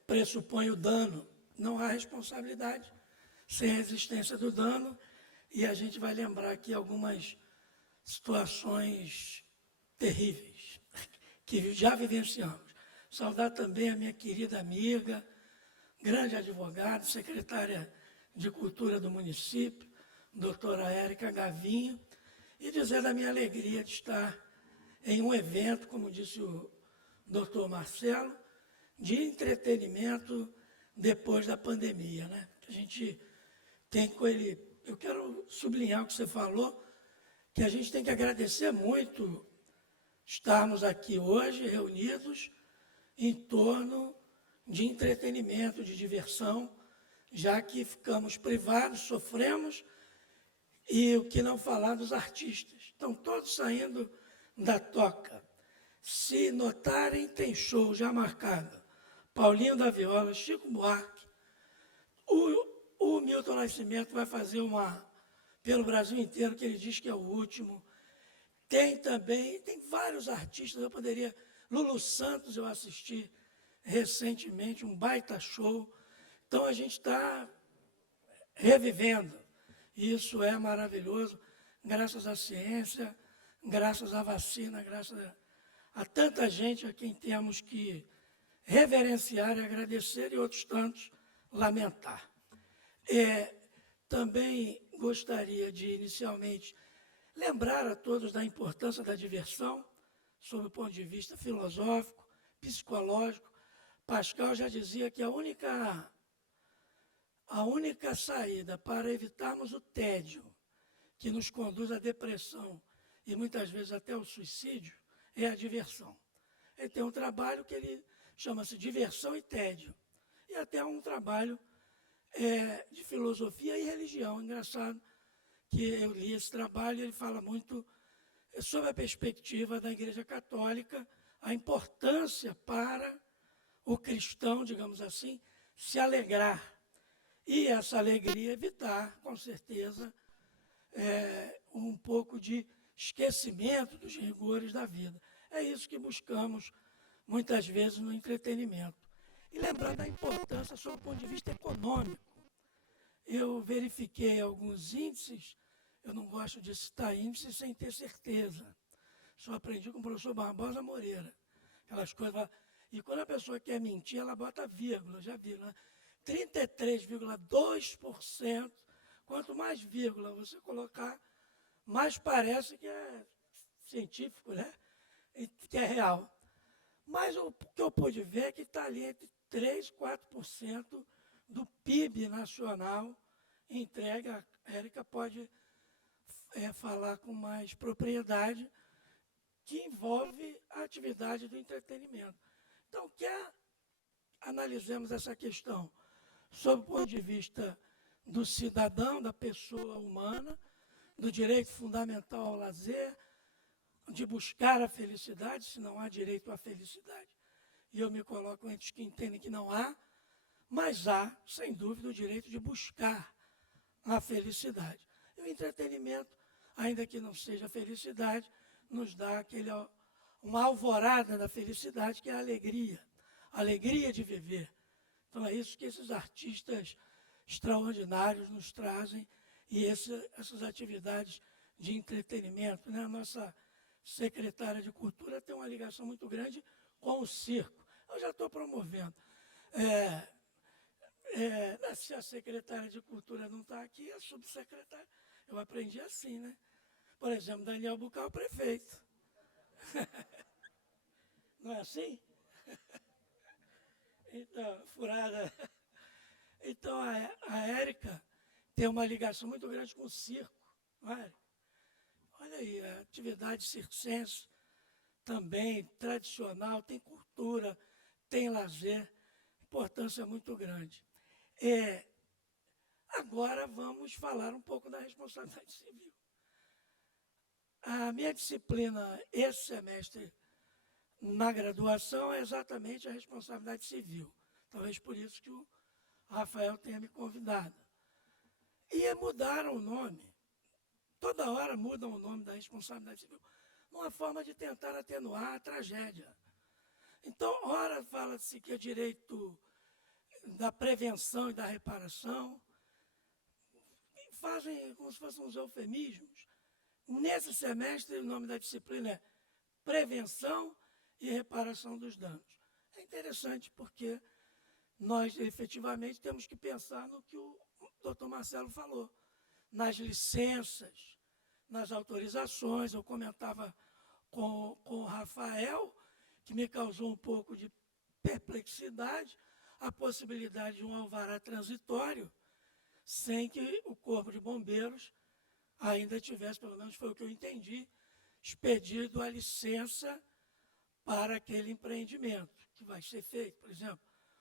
pressupõe o dano, não há responsabilidade sem a existência do dano, e a gente vai lembrar aqui algumas situações terríveis que já vivenciamos. Saudar também a minha querida amiga, grande advogada, secretária de Cultura do município, doutora Érica Gavinho, e dizer da minha alegria de estar em um evento, como disse o doutor Marcelo, de entretenimento depois da pandemia, né? A gente tem com ele, eu quero sublinhar o que você falou, que a gente tem que agradecer muito estarmos aqui hoje reunidos em torno de entretenimento, de diversão, já que ficamos privados, sofremos, e o que não falar dos artistas. Estão todos saindo da toca. Se notarem, tem show já marcado. Paulinho da Viola, Chico Buarque, o Milton Nascimento vai fazer uma pelo Brasil inteiro, que ele diz que é o último. Tem também, tem vários artistas, eu poderia... Lulu Santos eu assisti recentemente, um baita show. Então, a gente está revivendo. Isso é maravilhoso, graças à ciência, graças à vacina, graças a tanta gente a quem temos que reverenciar e agradecer, e outros tantos lamentar. Também gostaria de, inicialmente, lembrar a todos da importância da diversão, sob o ponto de vista filosófico, psicológico. Pascal já dizia que a única saída para evitarmos o tédio, que nos conduz à depressão e muitas vezes até ao suicídio, é a diversão. Ele tem um trabalho que ele chama-se Diversão e Tédio, e até um trabalho de filosofia e religião. Engraçado que eu li esse trabalho, ele fala muito sobre a perspectiva da Igreja Católica, a importância para o cristão, digamos assim, se alegrar. E essa alegria evitar, com certeza, um pouco de esquecimento dos rigores da vida. É isso que buscamos, muitas vezes, no entretenimento. E lembrando a importância, sob o ponto de vista econômico. Eu verifiquei alguns índices, eu não gosto de citar índices sem ter certeza. Só aprendi com o professor Barbosa Moreira. Aquelas coisas. E quando a pessoa quer mentir, ela bota vírgula, já viram, né? 33,2%. Quanto mais vírgula você colocar, mais parece que é científico, né? E que é real. Mas o que eu pude ver é que está ali entre 3% e 4% do PIB nacional entregue. A Érica pode falar com mais propriedade que envolve a atividade do entretenimento. Então, quer analisemos essa questão sob o ponto de vista do cidadão, da pessoa humana, do direito fundamental ao lazer, de buscar a felicidade, se não há direito à felicidade. E eu me coloco entre os que entendem que não há, mas há, sem dúvida, o direito de buscar a felicidade. E o entretenimento, ainda que não seja felicidade, nos dá uma alvorada da felicidade, que é a alegria de viver. Então é isso que esses artistas extraordinários nos trazem, e essas atividades de entretenimento, né? A nossa secretária de Cultura tem uma ligação muito grande com o circo. Eu já estou promovendo. Se a secretária de Cultura não está aqui, a subsecretária. Eu aprendi assim, né? Por exemplo, Daniel Bucal, prefeito. Não é assim? Então, furada. Então, a Érica tem uma ligação muito grande com o circo, não é? Olha aí, a atividade circense também tradicional, tem cultura, tem lazer, importância muito grande. Agora vamos falar um pouco da responsabilidade civil. A minha disciplina esse semestre na graduação é exatamente a responsabilidade civil. Talvez por isso que o Rafael tenha me convidado. E mudaram o nome. Toda hora mudam o nome da responsabilidade civil. Uma forma de tentar atenuar a tragédia. Então, ora fala-se que é direito da prevenção e da reparação. Fazem como se fossem uns eufemismos. Nesse semestre, o nome da disciplina é Prevenção e Reparação dos Danos. É interessante porque nós, efetivamente, temos que pensar no que o doutor Marcelo falou, nas licenças, nas autorizações. Eu comentava com o Rafael, que me causou um pouco de perplexidade, a possibilidade de um alvará transitório, sem que o Corpo de Bombeiros ainda tivesse, pelo menos foi o que eu entendi, expedido a licença para aquele empreendimento que vai ser feito. Por exemplo,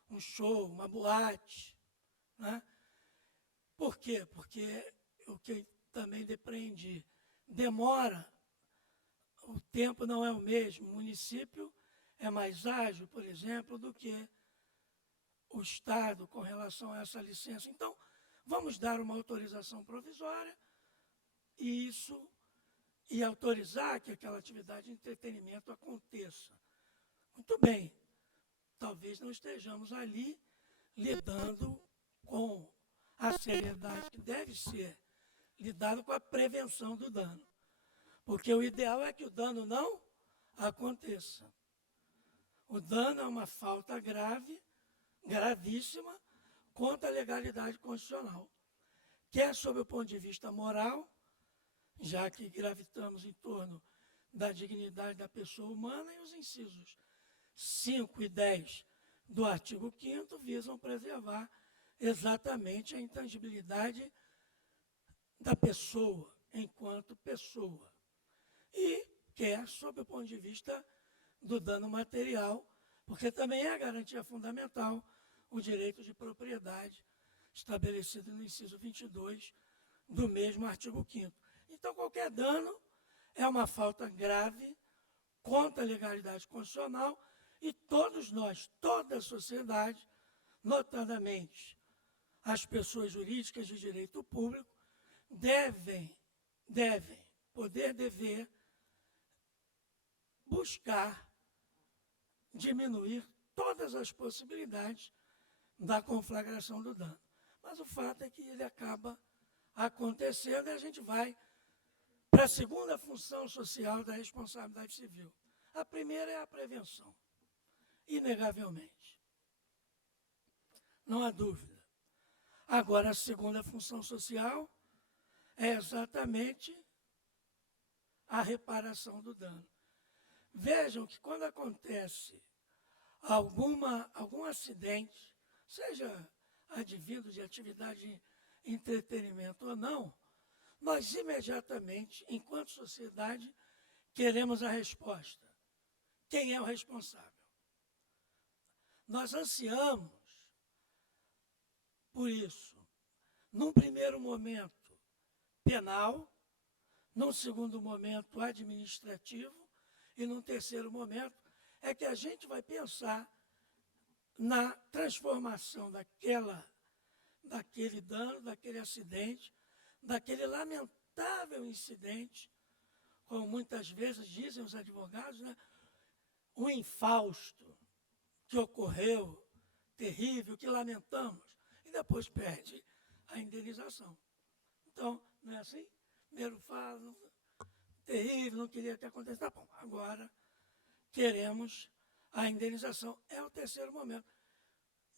um show, uma boate. Né? Por quê? Porque o que eu também depreendi, demora, o tempo não é o mesmo. O município é mais ágil, por exemplo, do que o Estado com relação a essa licença. Então, vamos dar uma autorização provisória e autorizar que aquela atividade de entretenimento aconteça. Muito bem, talvez não estejamos ali lidando com a seriedade que deve ser lidado com a prevenção do dano. Porque o ideal é que o dano não aconteça. O dano é uma falta grave, gravíssima, contra a legalidade constitucional. Quer sob o ponto de vista moral, já que gravitamos em torno da dignidade da pessoa humana, e os incisos 5 e 10 do artigo 5º visam preservar exatamente a intangibilidade da pessoa, enquanto pessoa. E quer, sob o ponto de vista do dano material, porque também é a garantia fundamental o direito de propriedade estabelecido no inciso 22 do mesmo artigo 5º. Então, qualquer dano é uma falta grave contra a legalidade constitucional e todos nós, toda a sociedade, notadamente as pessoas jurídicas de direito público, devem poder, dever, buscar diminuir todas as possibilidades da conflagração do dano. Mas o fato é que ele acaba acontecendo e a gente vai para a segunda função social da responsabilidade civil. A primeira é a prevenção, inegavelmente. Não há dúvida. Agora, a segunda função social é exatamente a reparação do dano. Vejam que quando acontece algum acidente, seja advindo de atividade de entretenimento ou não, nós imediatamente, enquanto sociedade, queremos a resposta. Quem é o responsável? Nós ansiamos por isso. Num primeiro momento, penal, num segundo momento, administrativo, e num terceiro momento, é que a gente vai pensar na transformação daquele dano, daquele acidente, daquele lamentável incidente, como muitas vezes dizem os advogados, né? O infausto que ocorreu, terrível, que lamentamos, e depois pede a indenização. Então, não é assim? Primeiro fala, terrível, não queria que acontecesse. Tá bom, agora queremos a indenização. É o terceiro momento.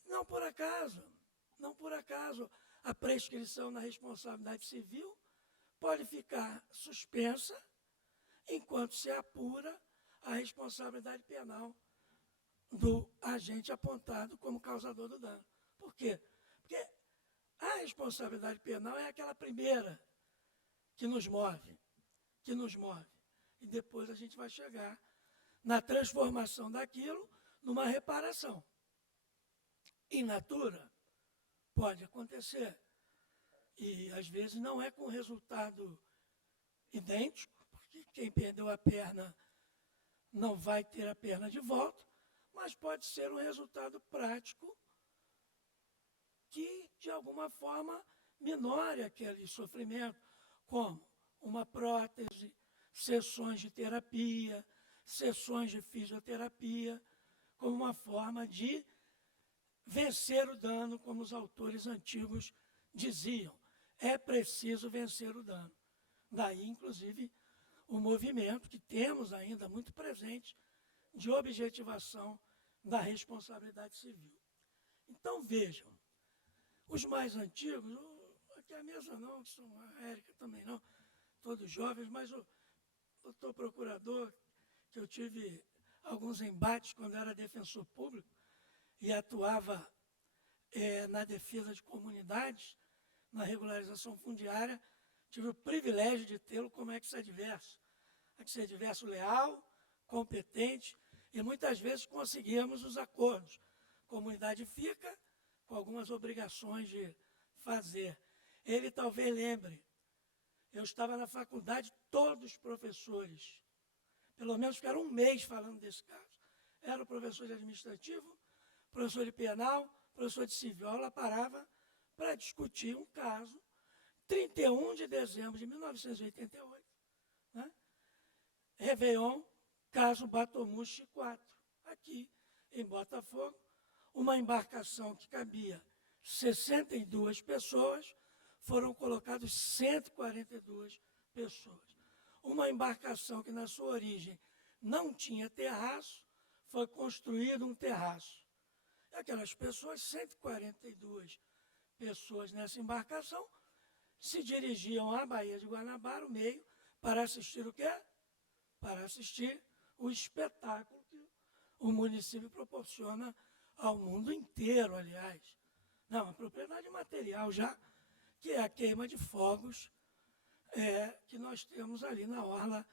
Não por acaso, a prescrição na responsabilidade civil pode ficar suspensa enquanto se apura a responsabilidade penal do agente apontado como causador do dano. Por quê? Porque a responsabilidade penal é aquela primeira que nos move. E depois a gente vai chegar na transformação daquilo numa reparação. In natura, pode acontecer. E, às vezes, não é com resultado idêntico, porque quem perdeu a perna não vai ter a perna de volta, mas pode ser um resultado prático que, de alguma forma, minore aquele sofrimento, como uma prótese, sessões de terapia, sessões de fisioterapia, como uma forma de vencer o dano, como os autores antigos diziam. É preciso vencer o dano. Daí, inclusive, o movimento que temos ainda muito presente de objetivação da responsabilidade civil. Então, vejam, os mais antigos, aqui a mesa não, a Érica também não, todos jovens, mas o doutor procurador, que eu tive alguns embates quando era defensor público e atuava na defesa de comunidades, na regularização fundiária, tive o privilégio de tê-lo como ex-adverso. Ex-adverso leal, competente, e muitas vezes conseguíamos os acordos. A comunidade fica com algumas obrigações de fazer. Ele talvez lembre, eu estava na faculdade, todos os professores, pelo menos ficaram um mês falando desse caso. Era o professor de administrativo, professor de penal, professor de civil, ela parava para discutir um caso, 31 de dezembro de 1988, né? Réveillon, caso Batomushi 4, aqui em Botafogo, uma embarcação que cabia 62 pessoas, foram colocadas 142 pessoas. Uma embarcação que, na sua origem, não tinha terraço, foi construído um terraço. Aquelas pessoas, 142 pessoas nessa embarcação, se dirigiam à Baía de Guanabara, o meio, para assistir o quê? Para assistir o espetáculo que o município proporciona ao mundo inteiro, aliás. Não, a propriedade material já, que é a queima de fogos que nós temos ali na orla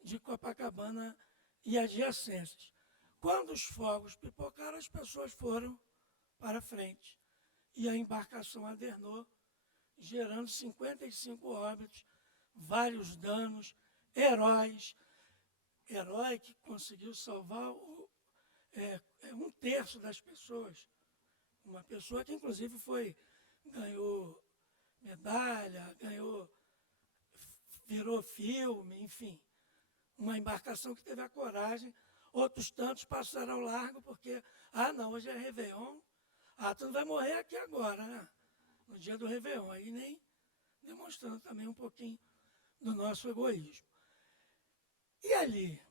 de Copacabana e adjacências. Quando os fogos pipocaram, as pessoas foram para frente e a embarcação adernou, gerando 55 óbitos, vários danos, herói que conseguiu salvar um terço das pessoas. Uma pessoa que, inclusive, ganhou medalha, virou filme, enfim. Uma embarcação que teve a coragem. Outros tantos passaram ao largo porque, não, hoje é Réveillon. Tu não vai morrer aqui agora, né? No dia do Réveillon. Aí nem demonstrando também um pouquinho do nosso egoísmo. E ali,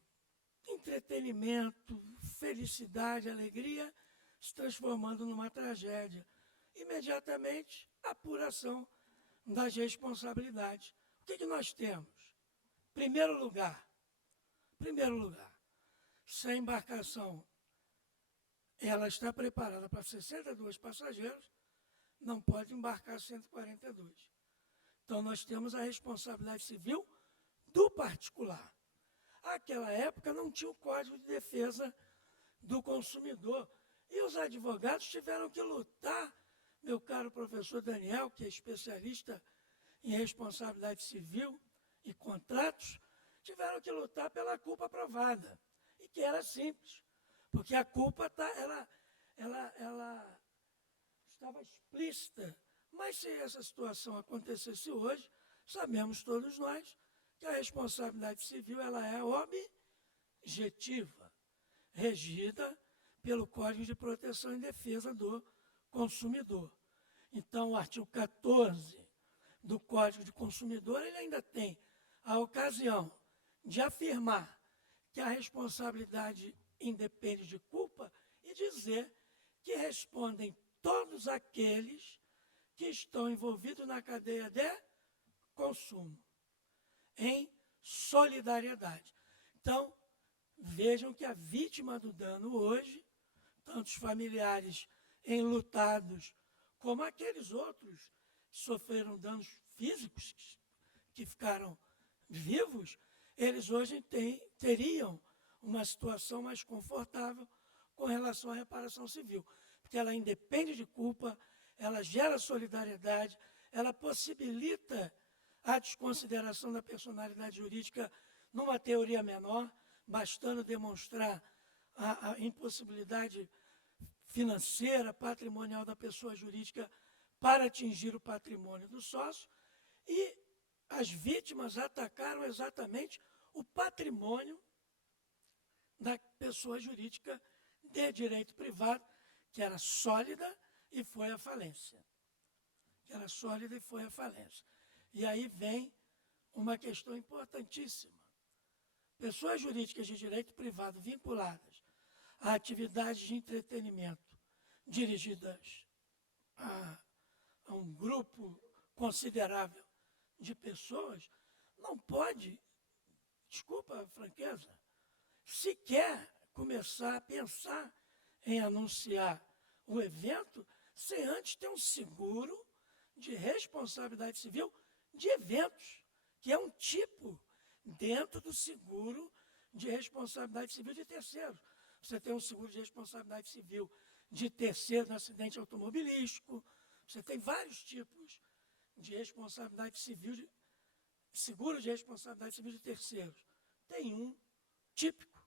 entretenimento, felicidade, alegria, se transformando numa tragédia. Imediatamente, apuração das responsabilidades. O que nós temos? Primeiro lugar, se a embarcação ela está preparada para 62 passageiros, não pode embarcar 142. Então, nós temos a responsabilidade civil do particular. Naquela época não tinha o Código de Defesa do Consumidor. E os advogados tiveram que lutar, meu caro professor Daniel, que é especialista em responsabilidade civil e contratos, tiveram que lutar pela culpa provada. E que era simples, porque a culpa ela estava explícita. Mas se essa situação acontecesse hoje, sabemos todos nós que a responsabilidade civil ela é objetiva, regida pelo Código de Proteção e Defesa do Consumidor. Então, o artigo 14 do Código de Consumidor, ele ainda tem a ocasião de afirmar que a responsabilidade independe de culpa e dizer que respondem todos aqueles que estão envolvidos na cadeia de consumo, em solidariedade. Então, vejam que a vítima do dano hoje, tanto os familiares enlutados, como aqueles outros que sofreram danos físicos, que ficaram vivos, eles hoje teriam uma situação mais confortável com relação à reparação civil, porque ela independe de culpa, ela gera solidariedade, ela possibilita a desconsideração da personalidade jurídica numa teoria menor, bastando demonstrar a impossibilidade financeira, patrimonial da pessoa jurídica para atingir o patrimônio do sócio, e as vítimas atacaram exatamente o patrimônio da pessoa jurídica de direito privado, que era sólida e foi à falência. E aí vem uma questão importantíssima. Pessoas jurídicas de direito privado vinculadas a atividades de entretenimento dirigidas a um grupo considerável de pessoas, não pode, desculpa a franqueza, sequer começar a pensar em anunciar o evento sem antes ter um seguro de responsabilidade civil de eventos, que é um tipo dentro do seguro de responsabilidade civil de terceiros. Você tem um seguro de responsabilidade civil de terceiro no acidente automobilístico, você tem vários tipos de responsabilidade civil, seguro de responsabilidade civil de terceiros. Tem um típico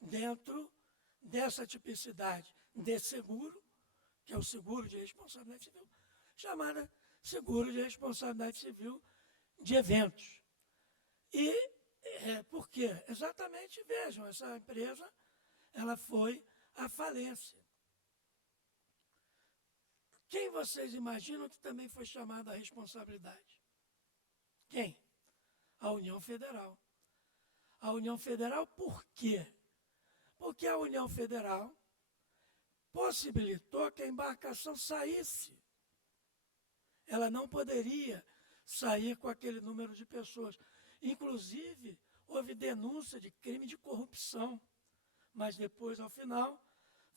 dentro dessa tipicidade de seguro, que é o seguro de responsabilidade civil, chamada seguro de responsabilidade civil de eventos. E por quê? Exatamente, vejam, essa empresa ela foi à falência. Quem vocês imaginam que também foi chamado à responsabilidade? Quem? A União Federal. A União Federal por quê? Porque a União Federal possibilitou que a embarcação saísse. Ela não poderia sair com aquele número de pessoas. Inclusive, houve denúncia de crime de corrupção, mas depois, ao final,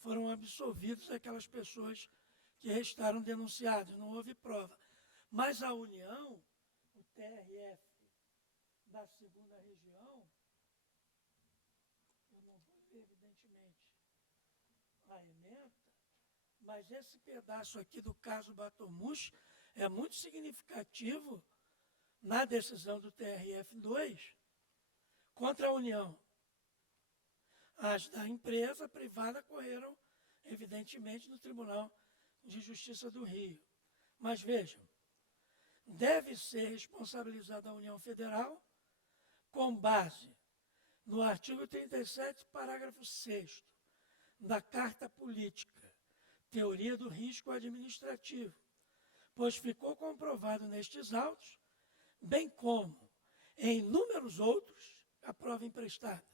foram absolvidos aquelas pessoas que restaram denunciadas, não houve prova. Mas a União, o TRF da segunda região, eu não vou ler, evidentemente, a ementa, mas esse pedaço aqui do caso Batomush é muito significativo na decisão do TRF2 contra a União. As da empresa privada correram, evidentemente, no Tribunal de Justiça do Rio. Mas vejam, deve ser responsabilizada a União Federal com base no artigo 37, parágrafo 6º da Carta Política, Teoria do Risco Administrativo, pois ficou comprovado nestes autos, bem como em inúmeros outros, a prova emprestada,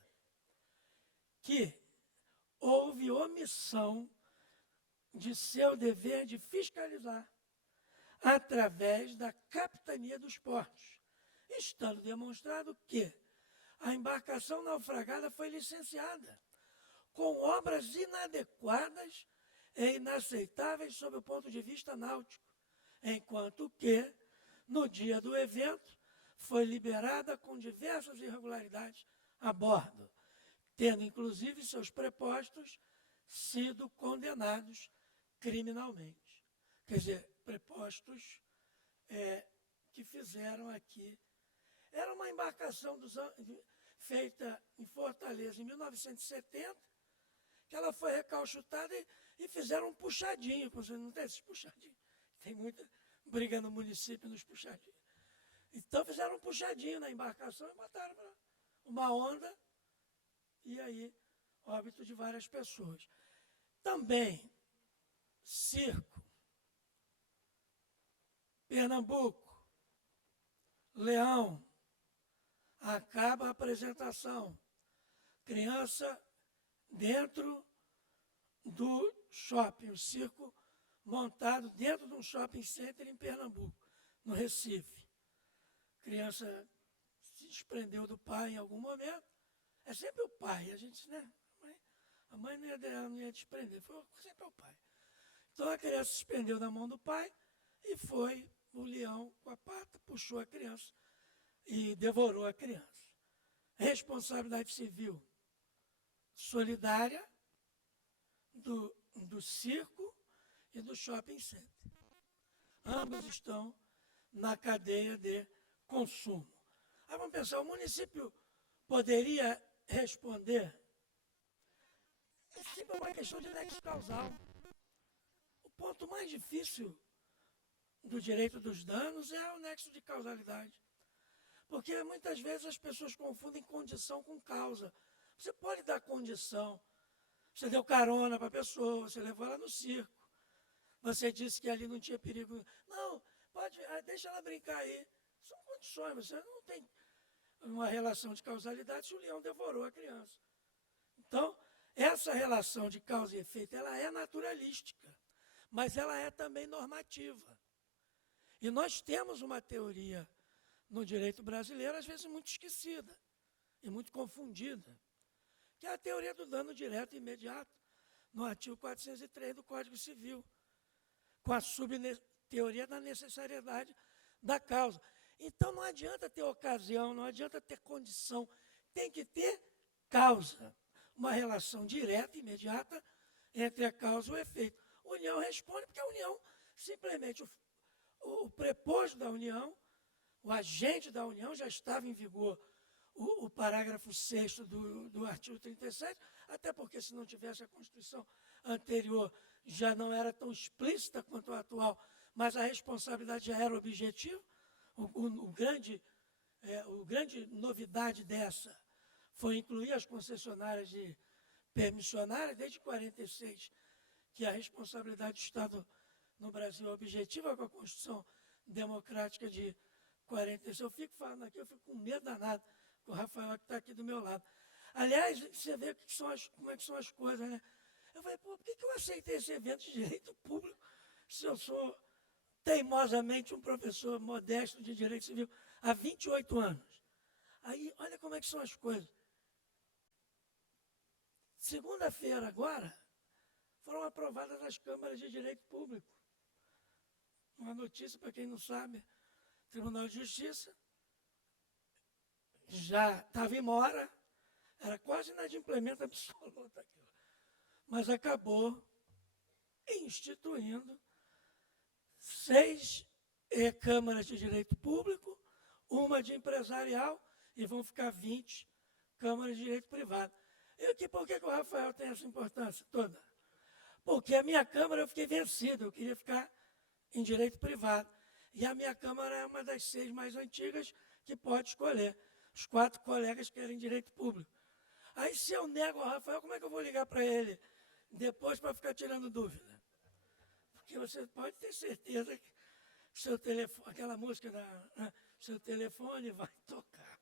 que houve omissão de seu dever de fiscalizar através da capitania dos portos, estando demonstrado que a embarcação naufragada foi licenciada com obras inadequadas e inaceitáveis sob o ponto de vista náutico, enquanto que, no dia do evento, foi liberada com diversas irregularidades a bordo, tendo inclusive seus prepostos sido condenados criminalmente. Quer dizer, prepostos que fizeram aqui. Era uma embarcação feita em Fortaleza em 1970, que ela foi recauchutada e fizeram um puxadinho. Você não tem esses puxadinhos? Tem muita briga no município nos puxadinhos. Então fizeram um puxadinho na embarcação e botaram uma onda, e aí óbito de várias pessoas. Também, circo, Pernambuco, Leão, acaba a apresentação. Criança dentro do shopping, o circo montado dentro de um shopping center em Pernambuco, no Recife. Criança se desprendeu do pai em algum momento. É sempre o pai, a gente, né? A mãe não ia desprender, foi sempre o pai. Então a criança se desprendeu da mão do pai e foi o leão com a pata, puxou a criança e devorou a criança. Responsabilidade civil solidária do circo e do shopping center. Ambos estão na cadeia de consumo. Aí vamos pensar, o município poderia responder? É sempre uma questão de nexo causal. O ponto mais difícil do direito dos danos é o nexo de causalidade. Porque muitas vezes as pessoas confundem condição com causa. Você pode dar condição. Você deu carona para a pessoa, você levou ela no circo. Você disse que ali não tinha perigo. Não, pode, deixa ela brincar aí. São condições, você não tem uma relação de causalidade se o leão devorou a criança. Então, essa relação de causa e efeito, ela é naturalística, mas ela é também normativa. E nós temos uma teoria no direito brasileiro, às vezes muito esquecida e muito confundida, que é a teoria do dano direto e imediato, no artigo 403 do Código Civil, com a subteoria da necessariedade da causa. Então não adianta ter ocasião, não adianta ter condição, tem que ter causa, uma relação direta e imediata entre a causa e o efeito. A União responde porque a União, simplesmente, o preposto da União, o agente da União já estava em vigor o parágrafo 6º do artigo 37, até porque se não tivesse a Constituição anterior, já não era tão explícita quanto a atual, mas a responsabilidade já era objetivo. O grande novidade dessa foi incluir as concessionárias de permissionárias desde 46, que a responsabilidade do Estado no Brasil é objetiva com a Constituição Democrática de 46. Eu fico falando aqui, eu fico com medo danado, com o Rafael que está aqui do meu lado. Aliás, você vê como é que são as coisas, né? Eu falei, por que eu aceitei esse evento de direito público se eu sou teimosamente um professor modesto de direito civil há 28 anos? Aí, olha como é que são as coisas. Segunda-feira agora, foram aprovadas as câmaras de direito público. Uma notícia, para quem não sabe, Tribunal de Justiça já estava em mora, era quase inadimplemento absoluto aquilo, mas acabou instituindo 6 câmaras de direito público, uma de empresarial, e vão ficar 20 câmaras de direito privado. E aqui, por que o Rafael tem essa importância toda? Porque a minha Câmara eu fiquei vencido, eu queria ficar em direito privado. E a minha Câmara é uma das 6 mais antigas que pode escolher. Os 4 colegas querem direito público. Aí, se eu nego ao Rafael, como é que eu vou ligar para ele depois para ficar tirando dúvida? Porque você pode ter certeza que seu telefone, aquela música, seu telefone vai tocar.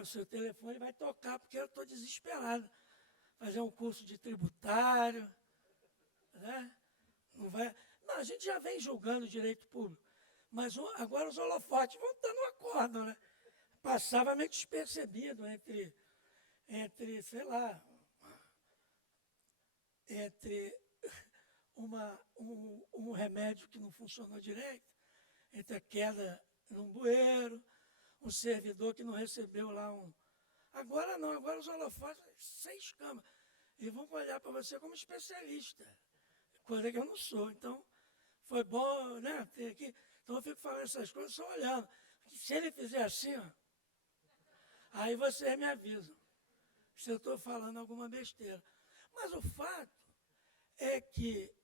O seu telefone vai tocar, porque eu estou desesperado. Fazer um curso de tributário, né? Não, a gente já vem julgando o direito público, mas agora os holofotes vão dando uma corda, né? Passava meio despercebido entre sei lá, entre um remédio que não funcionou direito, entre a queda num bueiro, um servidor que não recebeu lá Agora não, agora os holofotes, 6 câmeras. E vão olhar para você como especialista, coisa que eu não sou. Então, foi bom, né, ter aqui. Então, eu fico falando essas coisas só olhando. Se ele fizer assim, ó, aí vocês me avisam se eu estou falando alguma besteira. Mas o fato é que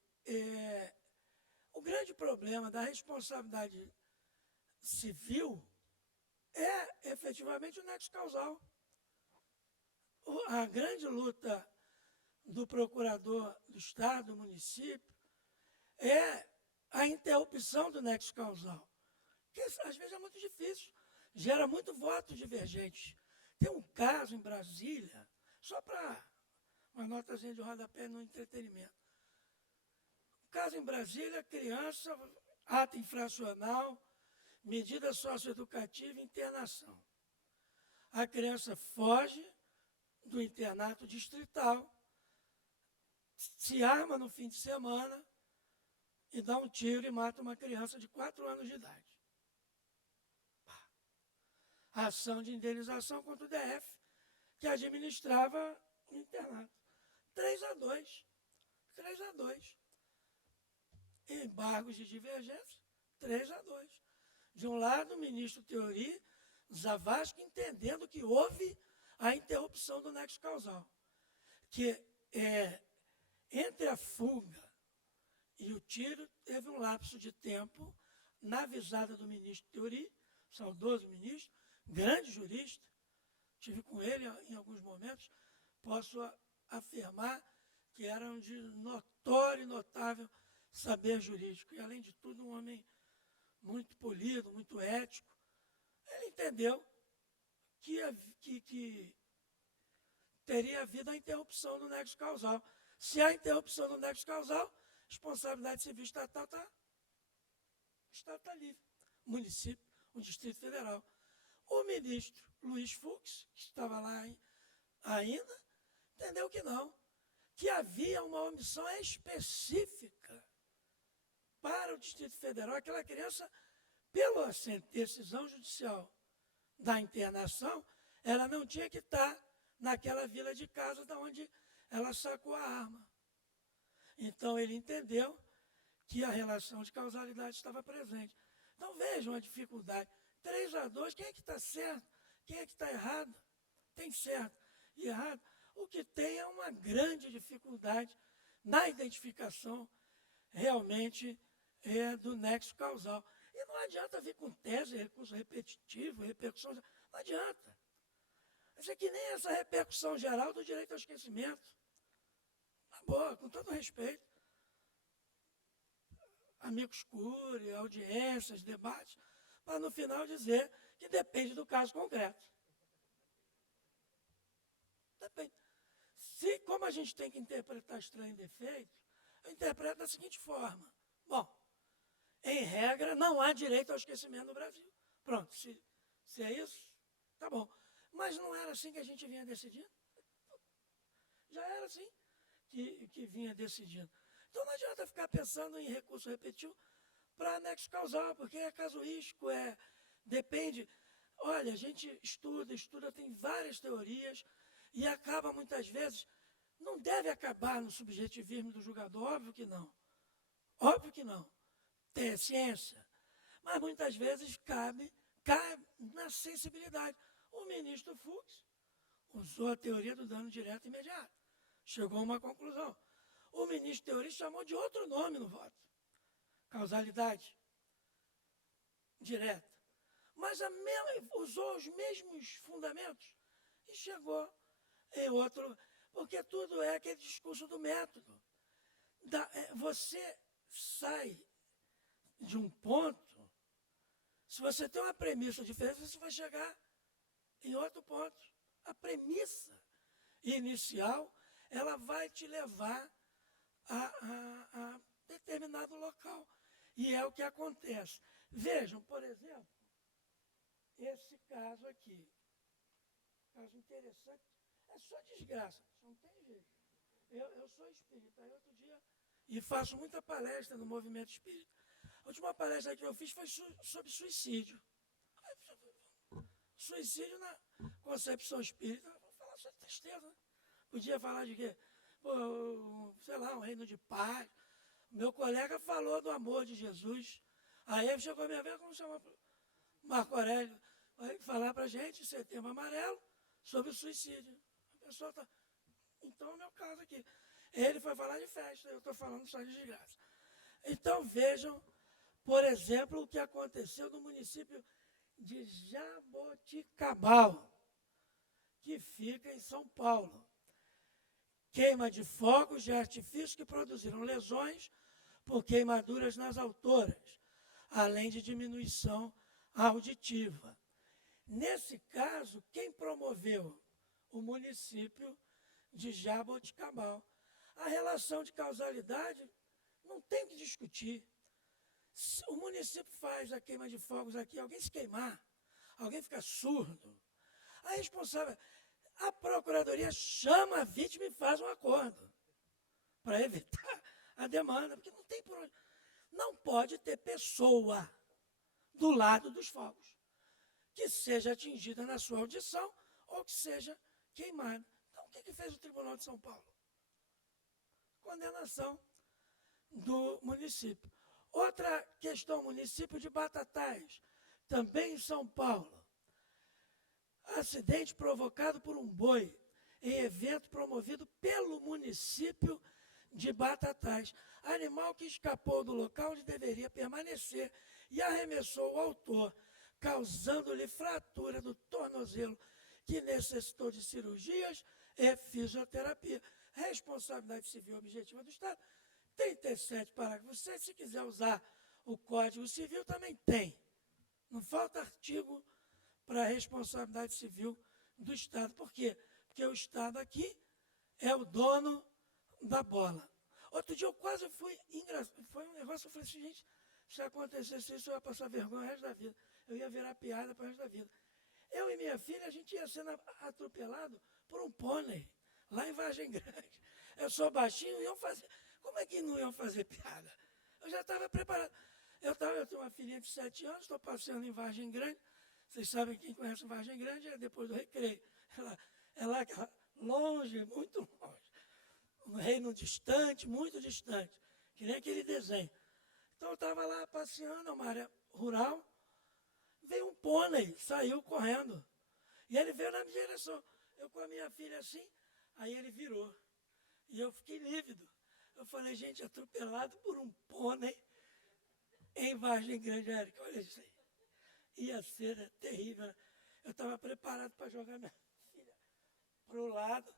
o grande problema da responsabilidade civil é efetivamente o nexo causal. A grande luta do procurador do Estado, do município, é a interrupção do nexo causal, que às vezes é muito difícil, gera muito voto divergente. Tem um caso em Brasília, só para uma notazinha de rodapé no entretenimento. Um caso em Brasília, criança, ato infracional, medida socioeducativa e internação. A criança foge do internato distrital, se arma no fim de semana e dá um tiro e mata uma criança de 4 anos de idade. A ação de indenização contra o DF, que administrava o internato. 3-2. 3-2. Embargos de divergência, 3-2. De um lado, o ministro Teori Zavascki entendendo que houve a interrupção do nexo causal, que entre a fuga e o tiro teve um lapso de tempo na avisada do ministro Teori, saudoso ministro, grande jurista, estive com ele em alguns momentos, posso afirmar que era um de notório e notável saber jurídico, e além de tudo um homem muito polido, muito ético. Ele entendeu que teria havido a interrupção do nexo causal. Se há interrupção do nexo causal, responsabilidade civil estatal está. O Estado está livre. O município, o Distrito Federal. O ministro Luiz Fux, que estava lá ainda, entendeu que não, que havia uma omissão específica para o Distrito Federal. Aquela criança, pela decisão judicial da internação, ela não tinha que estar naquela vila de casa de onde ela sacou a arma. Então, ele entendeu que a relação de causalidade estava presente. Então, vejam a dificuldade. 3-2, quem é que está certo? Quem é que está errado? Tem certo e errado. O que tem é uma grande dificuldade na identificação realmente do nexo causal. E não adianta vir com tese, recurso repetitivo, repercussão. Não adianta. Isso é que nem essa repercussão geral do direito ao esquecimento. Na boa, com todo respeito. Amigos curi, audiências, debates, para no final dizer que depende do caso concreto. Depende. Se, como a gente tem que interpretar estranho e defeito, eu interpreto da seguinte forma. Bom, em regra, não há direito ao esquecimento no Brasil. Pronto, se é isso, tá bom. Mas não era assim que a gente vinha decidindo? Já era assim que vinha decidindo. Então não adianta ficar pensando em recurso repetitivo para anexo causal, porque é casuístico, depende. Olha, a gente estuda, tem várias teorias e acaba muitas vezes, não deve acabar no subjetivismo do julgador, óbvio que não. Óbvio que não. Tem ciência. Mas muitas vezes cai na sensibilidade. O ministro Fux usou a teoria do dano direto e imediato. Chegou a uma conclusão. O ministro Teori chamou de outro nome no voto. Causalidade direta. Mas usou os mesmos fundamentos e chegou em outro. Porque tudo é aquele discurso do método. Você sai de um ponto, se você tem uma premissa diferente, você vai chegar em outro ponto. A premissa inicial, ela vai te levar a determinado local. E é o que acontece. Vejam, por exemplo, esse caso aqui. Caso interessante. É só desgraça, não tem jeito. Eu sou espírita, aí outro dia, e faço muita palestra no movimento espírita. A última palestra que eu fiz foi sobre suicídio. Suicídio na concepção espírita, vou falar só de tristeza. Né? Podia falar de quê? Pô, sei lá, um reino de paz. Meu colega falou do amor de Jesus. Aí ele chegou a minha vez, como chama Marco Aurélio, vai falar para a gente, Setembro Amarelo, sobre o suicídio. A pessoa está... Então, é o meu caso aqui. Ele foi falar de festa, eu estou falando só de desgraça. Então, vejam, por exemplo, o que aconteceu no município de Jaboticabal, que fica em São Paulo. Queima de fogos de artifício que produziram lesões por queimaduras nas autoras, além de diminuição auditiva. Nesse caso, quem promoveu? O município de Jaboticabal. A relação de causalidade não tem o que discutir. Se o município faz a queima de fogos aqui, alguém se queimar, alguém fica surdo, a responsável, a procuradoria chama a vítima e faz um acordo para evitar a demanda, porque não tem por onde. Não pode ter pessoa do lado dos fogos que seja atingida na sua audição ou que seja queimada. Então, o que fez o Tribunal de São Paulo? Condenação do município. Outra questão, município de Batatais, também em São Paulo. Acidente provocado por um boi em evento promovido pelo município de Batatais. Animal que escapou do local onde deveria permanecer e arremessou o autor, causando-lhe fratura do tornozelo, que necessitou de cirurgias e fisioterapia. Responsabilidade civil objetiva do Estado. 37, parágrafo 7, se quiser usar o Código Civil, também tem. Não falta artigo para a responsabilidade civil do Estado. Por quê? Porque o Estado aqui é o dono da bola. Outro dia eu quase fui engraçado. Foi um negócio, eu falei assim, gente, se acontecesse isso, eu ia passar vergonha o resto da vida. Eu ia virar piada para o resto da vida. Eu e minha filha, a gente ia sendo atropelado por um pônei, lá em Vargem Grande. Eu sou baixinho, iam fazer... Como é que não iam fazer piada? Eu já estava preparado. Eu tenho uma filhinha de 7 anos, estou passeando em Vargem Grande. Vocês sabem, quem conhece Vargem Grande é depois do Recreio. É lá longe, muito longe. Um reino distante, muito distante. Que nem aquele desenho. Então eu estava lá passeando, uma área rural. Veio um pônei, saiu correndo. E ele veio na minha direção. Eu com a minha filha assim, aí ele virou. E eu fiquei lívido. Eu falei, gente, atropelado por um pônei em Vargem Grande, Érica, olha isso aí. Ia ser terrível. Eu estava preparado para jogar minha filha para o lado.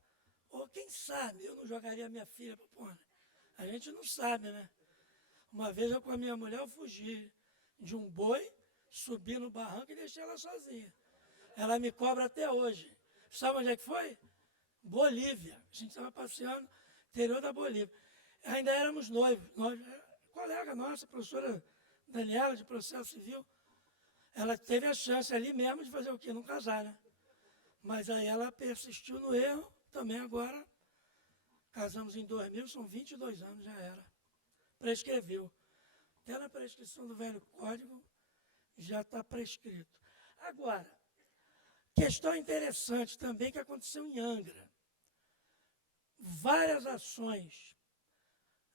Ou quem sabe, eu não jogaria minha filha para o pônei. A gente não sabe, né? Uma vez eu com a minha mulher, eu fugi de um boi, subi no barranco e deixei ela sozinha. Ela me cobra até hoje. Sabe onde é que foi? Bolívia. A gente estava passeando, interior da Bolívia. Ainda éramos noivos. Colega nossa, professora Daniela, de processo civil, ela teve a chance ali mesmo de fazer o quê? Não casar, né? Mas aí ela persistiu no erro, também agora, casamos em 2000, são 22 anos, já era. Prescreveu. Até na prescrição do velho código já está prescrito. Agora, questão interessante também que aconteceu em Angra. Várias ações,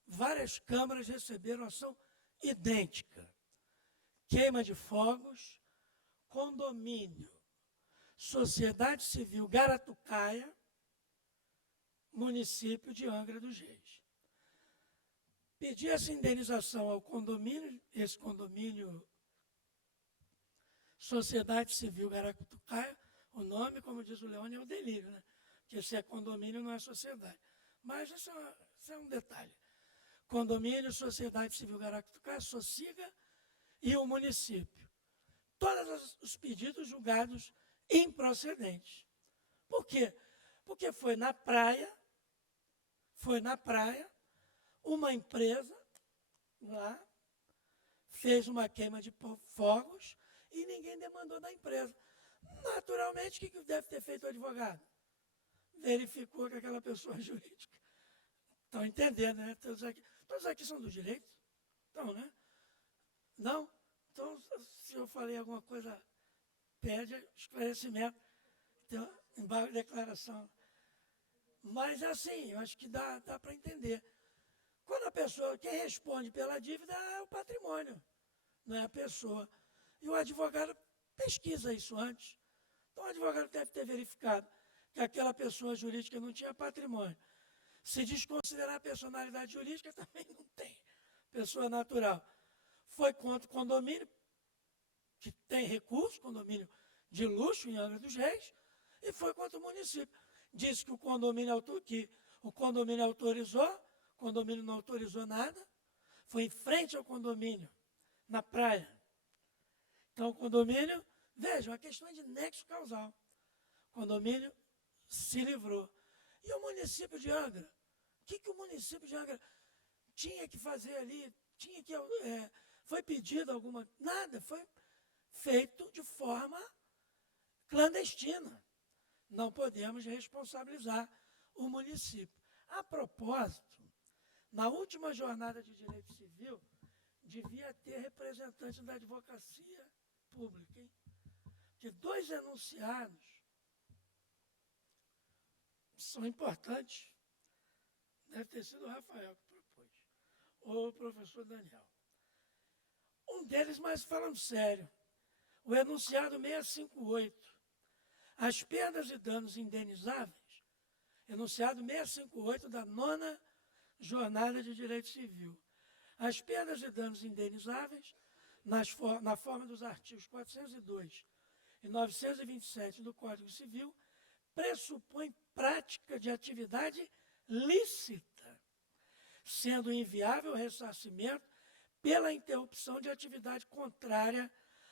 várias câmaras receberam ação idêntica. Queima de fogos, condomínio, Sociedade Civil Garatucaia, município de Angra dos Reis. Pedi essa indenização ao condomínio, esse condomínio Sociedade Civil Garatucaia, o nome, como diz o Leone, é o delírio, né? Porque se é condomínio, não é sociedade. Mas isso é um detalhe. Condomínio, Sociedade Civil Garatucaia, Sociga e o município. Todos os pedidos julgados improcedentes. Por quê? Porque foi na praia, uma empresa lá fez uma queima de fogos e ninguém demandou da empresa. Naturalmente, o que deve ter feito o advogado? Verificou que aquela pessoa é jurídica. Estão entendendo, né? Todos aqui são do direito? Então, né? Não? Então, se eu falei alguma coisa pede esclarecimento, então, embargo de declaração. Mas, assim, eu acho que dá para entender. Quando a pessoa, quem responde pela dívida é o patrimônio, não é a pessoa. E o advogado pesquisa isso antes. Então, o advogado deve ter verificado que aquela pessoa jurídica não tinha patrimônio. Se desconsiderar a personalidade jurídica, também não tem. Pessoa natural. Foi contra o condomínio, que tem recurso, condomínio de luxo em Angra dos Reis, e foi contra o município. Disse que o condomínio autorizou, o condomínio não autorizou nada, foi em frente ao condomínio, na praia. Então, o condomínio, vejam, a questão é de nexo causal. O condomínio se livrou. E o município de Angra? O que o município de Angra tinha que fazer ali? Foi pedido alguma... Nada, foi feito de forma clandestina. Não podemos responsabilizar o município. A propósito, na última jornada de direito civil, devia ter representante da advocacia pública, hein? Que 2 enunciados são importantes. Deve ter sido o Rafael que propôs, ou o professor Daniel. Um deles, mas falando sério, o enunciado 658, as perdas e danos indenizáveis, enunciado 658 da 9ª Jornada de Direito Civil. As perdas e danos indenizáveis, na forma dos artigos 402 e 927 do Código Civil, pressupõe prática de atividade lícita, sendo inviável o ressarcimento pela interrupção de atividade contrária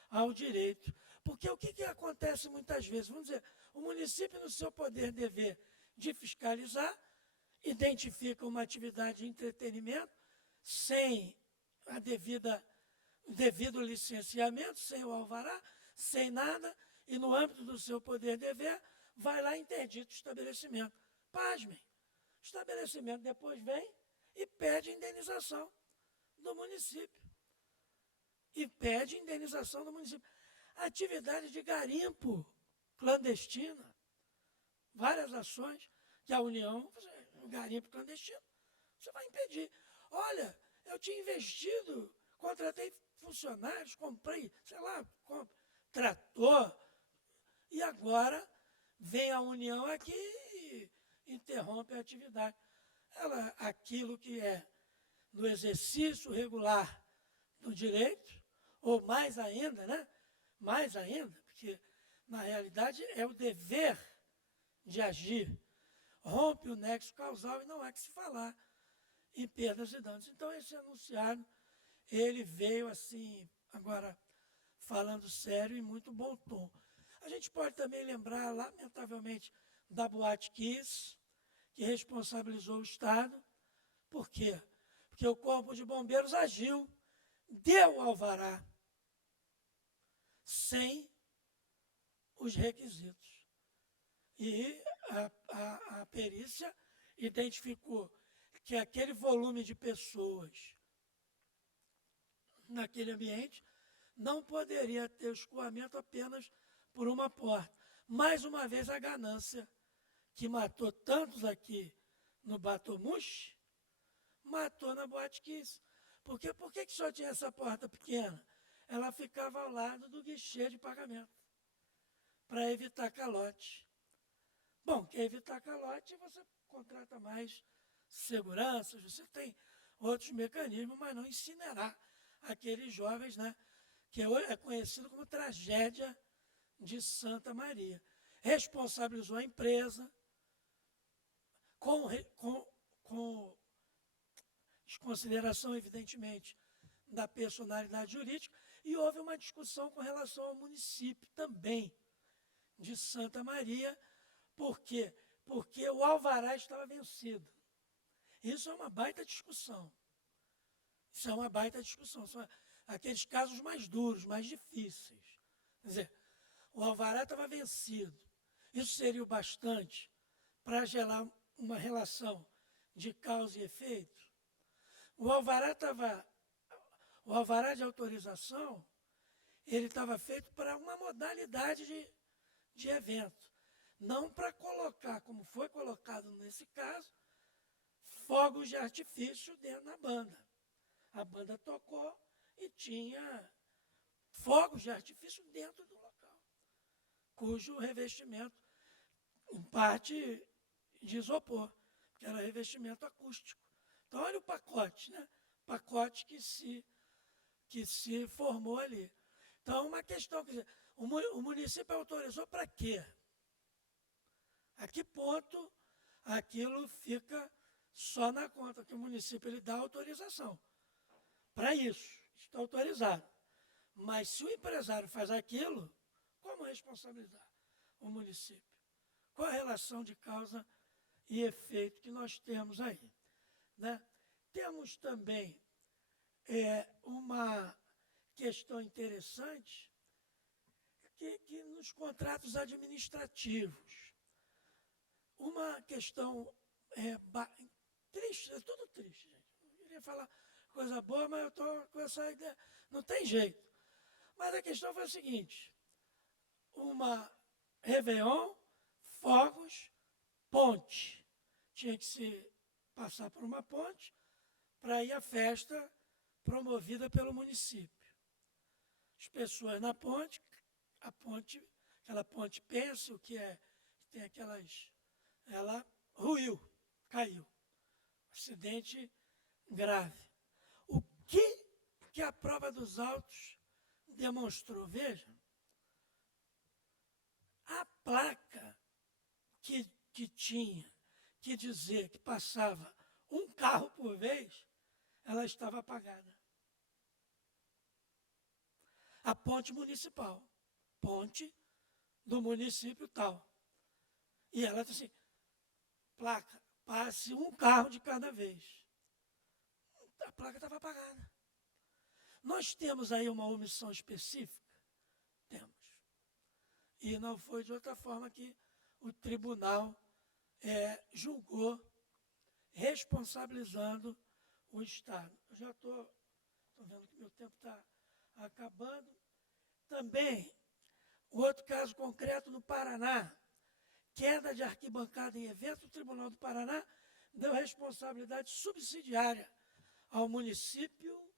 ao direito. Porque o que acontece muitas vezes? Vamos dizer, o município, no seu poder dever de fiscalizar, identifica uma atividade de entretenimento sem o devido licenciamento, sem o alvará, sem nada, e no âmbito do seu poder dever, vai lá e interdita o estabelecimento. Pasmem, o estabelecimento depois vem e pede indenização do município. E pede indenização do município. Atividade de garimpo clandestina, várias ações que a União, o garimpo clandestino, você vai impedir. Olha, eu tinha investido, contratei funcionários, comprei, sei lá, trator, e agora vem a União aqui e interrompe a atividade. Aquilo que é no exercício regular do direito, ou mais ainda, né? Mais ainda, porque na realidade é o dever de agir. Rompe o nexo causal e não há que se falar em perdas e danos. Então, esse enunciado, ele veio assim, agora falando sério, em muito bom tom. A gente pode também lembrar, lamentavelmente, da Boate Kiss, que responsabilizou o Estado. Por quê? Porque o Corpo de Bombeiros agiu, deu alvará, sem os requisitos. E a perícia identificou que aquele volume de pessoas naquele ambiente não poderia ter escoamento apenas por uma porta. Mais uma vez, a ganância que matou tantos aqui no Batomushi, matou na Boate Kiss. Por que só tinha essa porta pequena? Ela ficava ao lado do guichê de pagamento, para evitar calote. Bom, quer evitar calote, você contrata mais seguranças, você tem outros mecanismos, mas não incinerar aqueles jovens, né, que é conhecido como tragédia de Santa Maria. Responsabilizou a empresa, com desconsideração, evidentemente, da personalidade jurídica, e houve uma discussão com relação ao município também de Santa Maria. Por quê? Porque o alvará estava vencido. Isso é uma baita discussão. Isso é uma baita discussão. São aqueles casos mais duros, mais difíceis. Quer dizer, o alvará estava vencido. Isso seria o bastante para gerar uma relação de causa e efeito. O alvará de autorização, ele estava feito para uma modalidade de evento, não para colocar, como foi colocado nesse caso, fogos de artifício dentro da banda. A banda tocou e tinha fogos de artifício dentro do local, cujo revestimento, em parte de isopor, que era revestimento acústico. Então, olha o pacote, né? Pacote que se formou ali. Então, uma questão, quer dizer, o município autorizou para quê? A que ponto aquilo fica só na conta, que o município ele dá autorização para isso, está autorizado. Mas se o empresário faz aquilo, como responsabilizar o município? Qual a relação de causa e efeito que nós temos aí? Né? Temos também uma questão interessante que nos contratos administrativos, uma questão triste, é tudo triste, gente. Não queria falar coisa boa, mas eu estou com essa ideia, não tem jeito. Mas a questão foi a seguinte, uma Réveillon, fogos, ponte. Tinha que se passar por uma ponte para ir à festa promovida pelo município. As pessoas na ponte, aquela ponte pêncil, que tem aquelas... Ela ruiu, caiu. Acidente grave. O que a prova dos autos demonstrou? Veja, a placa que tinha que dizer que passava um carro por vez, ela estava apagada. A ponte municipal, ponte do município tal. E ela disse assim, placa, passe um carro de cada vez. A placa estava apagada. Nós temos aí uma omissão específica? Temos. E não foi de outra forma que o tribunal julgou, responsabilizando o Estado. Eu já estou vendo que meu tempo está acabando. Também, outro caso concreto no Paraná, queda de arquibancada em evento, o Tribunal do Paraná deu responsabilidade subsidiária ao município,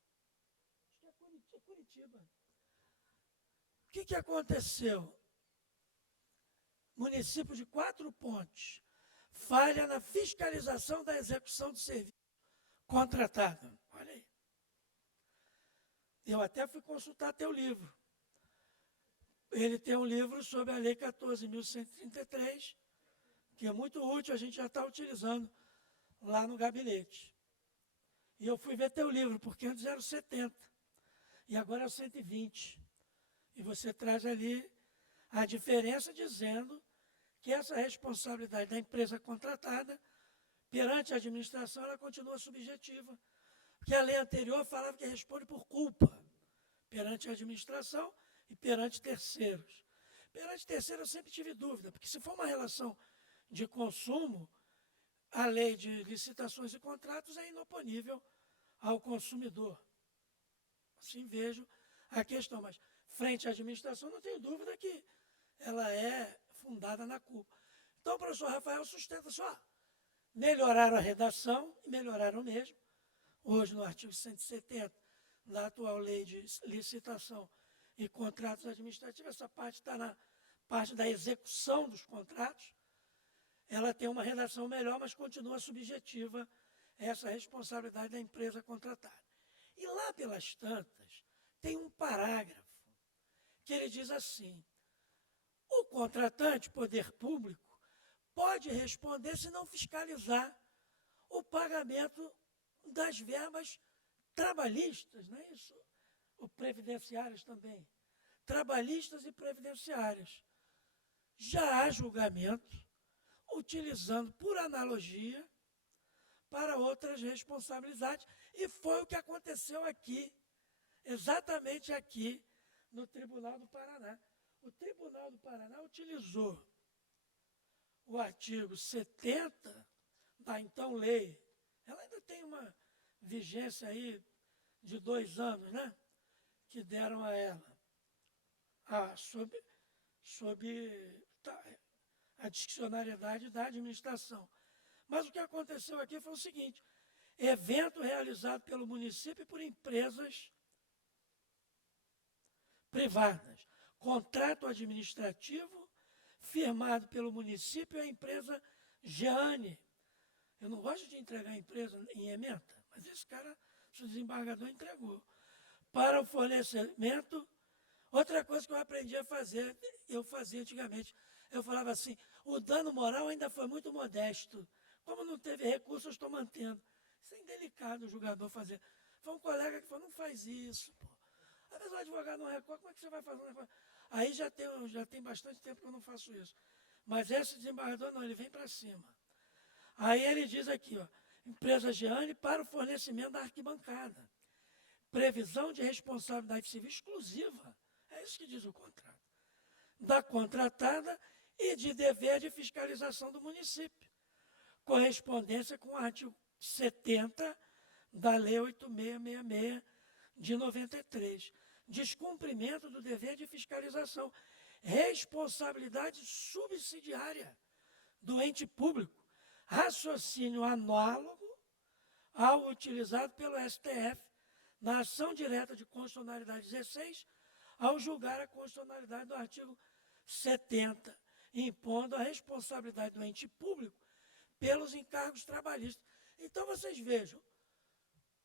acho que é Curitiba. O que aconteceu? Município de 4 Pontes falha na fiscalização da execução do serviço contratado. Olha aí. Eu até fui consultar teu livro. Ele tem um livro sobre a Lei 14.133, que é muito útil, a gente já está utilizando lá no gabinete. E eu fui ver teu livro, porque antes era o 70, e agora é o 120. E você traz ali a diferença dizendo que essa responsabilidade da empresa contratada perante a administração, ela continua subjetiva. Porque a lei anterior falava que responde por culpa perante a administração e perante terceiros. Perante terceiros eu sempre tive dúvida, porque se for uma relação de consumo, a lei de licitações e contratos é inoponível ao consumidor. Assim vejo a questão, mas frente à administração não tenho dúvida que ela é fundada na culpa. Então o professor Rafael sustenta só, melhoraram a redação e melhoraram mesmo. Hoje no artigo 170 da atual lei de licitação e contratos administrativos, essa parte está na parte da execução dos contratos, ela tem uma redação melhor, mas continua subjetiva essa responsabilidade da empresa contratada. E lá pelas tantas, tem um parágrafo que ele diz assim, o contratante, poder público, pode responder se não fiscalizar o pagamento das verbas trabalhistas, não é isso? Ou previdenciárias também. Trabalhistas e previdenciárias. Já há julgamento, utilizando por analogia para outras responsabilidades, e foi o que aconteceu aqui, exatamente aqui, no Tribunal do Paraná. O Tribunal do Paraná utilizou o artigo 70 da então lei, ela ainda tem uma vigência aí de 2 anos, né? Que deram a ela. a discricionariedade da administração. Mas o que aconteceu aqui foi o seguinte: evento realizado pelo município e por empresas privadas. Contrato administrativo firmado pelo município e a empresa Jeane. Eu não gosto de entregar a empresa em ementa, mas esse cara, o desembargador, entregou. Para o fornecimento, outra coisa que eu aprendi a fazer, eu fazia antigamente, eu falava assim: o dano moral ainda foi muito modesto. Como não teve recurso, eu estou mantendo. Isso é indelicado o julgador fazer. Foi um colega que falou: não faz isso, pô. Às vezes o advogado não recorre, como é que você vai fazer um negócio? Aí já tem bastante tempo que eu não faço isso. Mas esse desembargador não, ele vem para cima. Aí ele diz aqui, ó, empresa Jeane para o fornecimento da arquibancada. Previsão de responsabilidade civil exclusiva. É isso que diz o contrato. Da contratada e de dever de fiscalização do município. Correspondência com o artigo 70 da Lei 8666 de 93. Descumprimento do dever de fiscalização. Responsabilidade subsidiária do ente público. Raciocínio análogo ao utilizado pelo STF na ação direta de constitucionalidade 16, ao julgar a constitucionalidade do artigo 70, impondo a responsabilidade do ente público pelos encargos trabalhistas. Então, vocês vejam,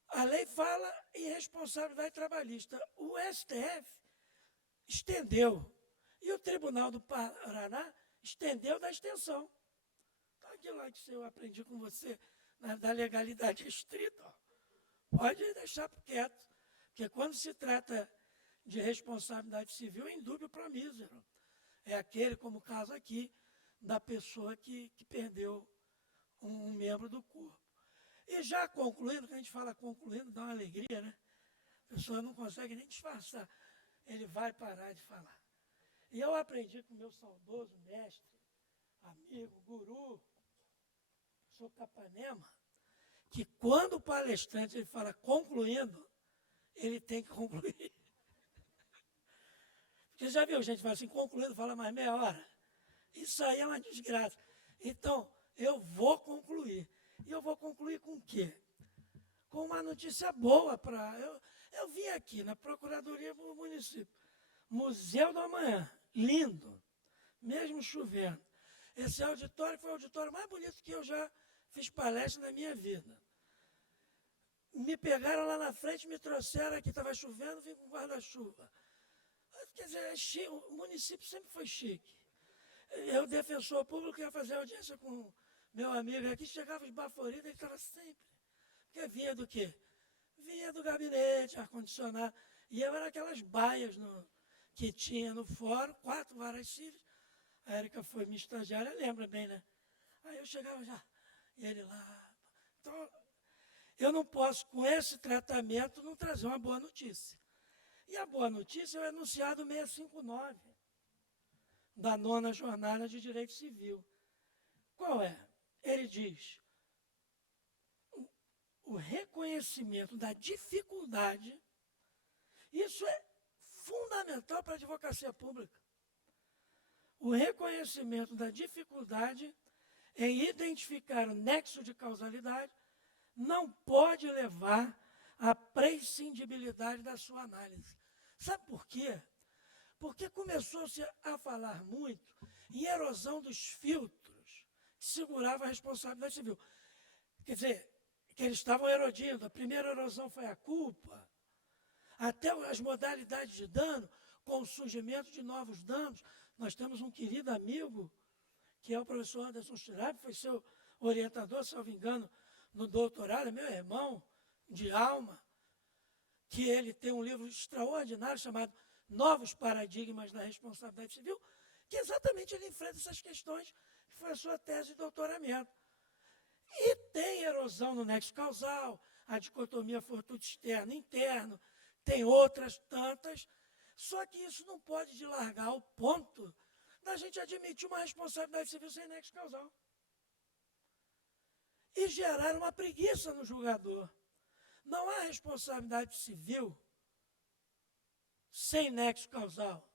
a lei fala em responsabilidade trabalhista. O STF estendeu, e o Tribunal do Paraná estendeu da extensão. Então, aquilo lá que eu aprendi com você, da legalidade restrita, ó, pode deixar quieto, porque quando se trata de responsabilidade civil, é indúbio pro mísero. É aquele, como o caso aqui, da pessoa que perdeu um membro do corpo. E já concluindo, que a gente fala concluindo, dá uma alegria, né? A pessoa não consegue nem disfarçar. Ele vai parar de falar. E eu aprendi com o meu saudoso mestre, amigo, guru, professor Capanema, que quando o palestrante ele fala concluindo, ele tem que concluir. Porque já viu gente que fala assim, concluindo, fala mais meia hora. Isso aí é uma desgraça. Então, eu vou concluir. E eu vou concluir com o quê? Com uma notícia boa para... Eu vim aqui na Procuradoria do Município. Museu do Amanhã, lindo, mesmo chovendo. Esse auditório foi o auditório mais bonito que eu já fiz palestra na minha vida. Me pegaram lá na frente, me trouxeram aqui, estava chovendo, vim com guarda-chuva. Quer dizer, o município sempre foi chique. Eu, defensor público, ia fazer audiência com meu amigo aqui, chegava esbaforido, ele estava sempre. Porque vinha do quê? Vinha do gabinete, ar-condicionado. E eu era aquelas baias que tinha no fórum, 4 varas cíveis. A Érica foi minha estagiária, lembra bem, né? Aí eu chegava já, e ele lá. Então, eu não posso, com esse tratamento, não trazer uma boa notícia. E a boa notícia é o enunciado 659 da 9ª Jornada de Direito Civil. Qual é? Ele diz: o reconhecimento da dificuldade, isso é fundamental para a advocacia pública. O reconhecimento da dificuldade em identificar o nexo de causalidade não pode levar à prescindibilidade da sua análise. Sabe por quê? Porque começou-se a falar muito em erosão dos filtros que seguravam a responsabilidade civil. Quer dizer, que eles estavam erodindo. A primeira erosão foi a culpa, até as modalidades de dano, com o surgimento de novos danos. Nós temos um querido amigo, que é o professor Anderson Schirab, foi seu orientador, se não me engano, no doutorado, é meu irmão de alma, que ele tem um livro extraordinário chamado Novos Paradigmas da Responsabilidade Civil, que exatamente ele enfrenta essas questões, que foi a sua tese de doutoramento. E tem erosão no nexo causal, a dicotomia fortuito externo e interno, tem outras tantas, só que isso não pode dilargar ao ponto da gente admitir uma responsabilidade civil sem nexo causal. E gerar uma preguiça no julgador. Não há responsabilidade civil sem nexo causal.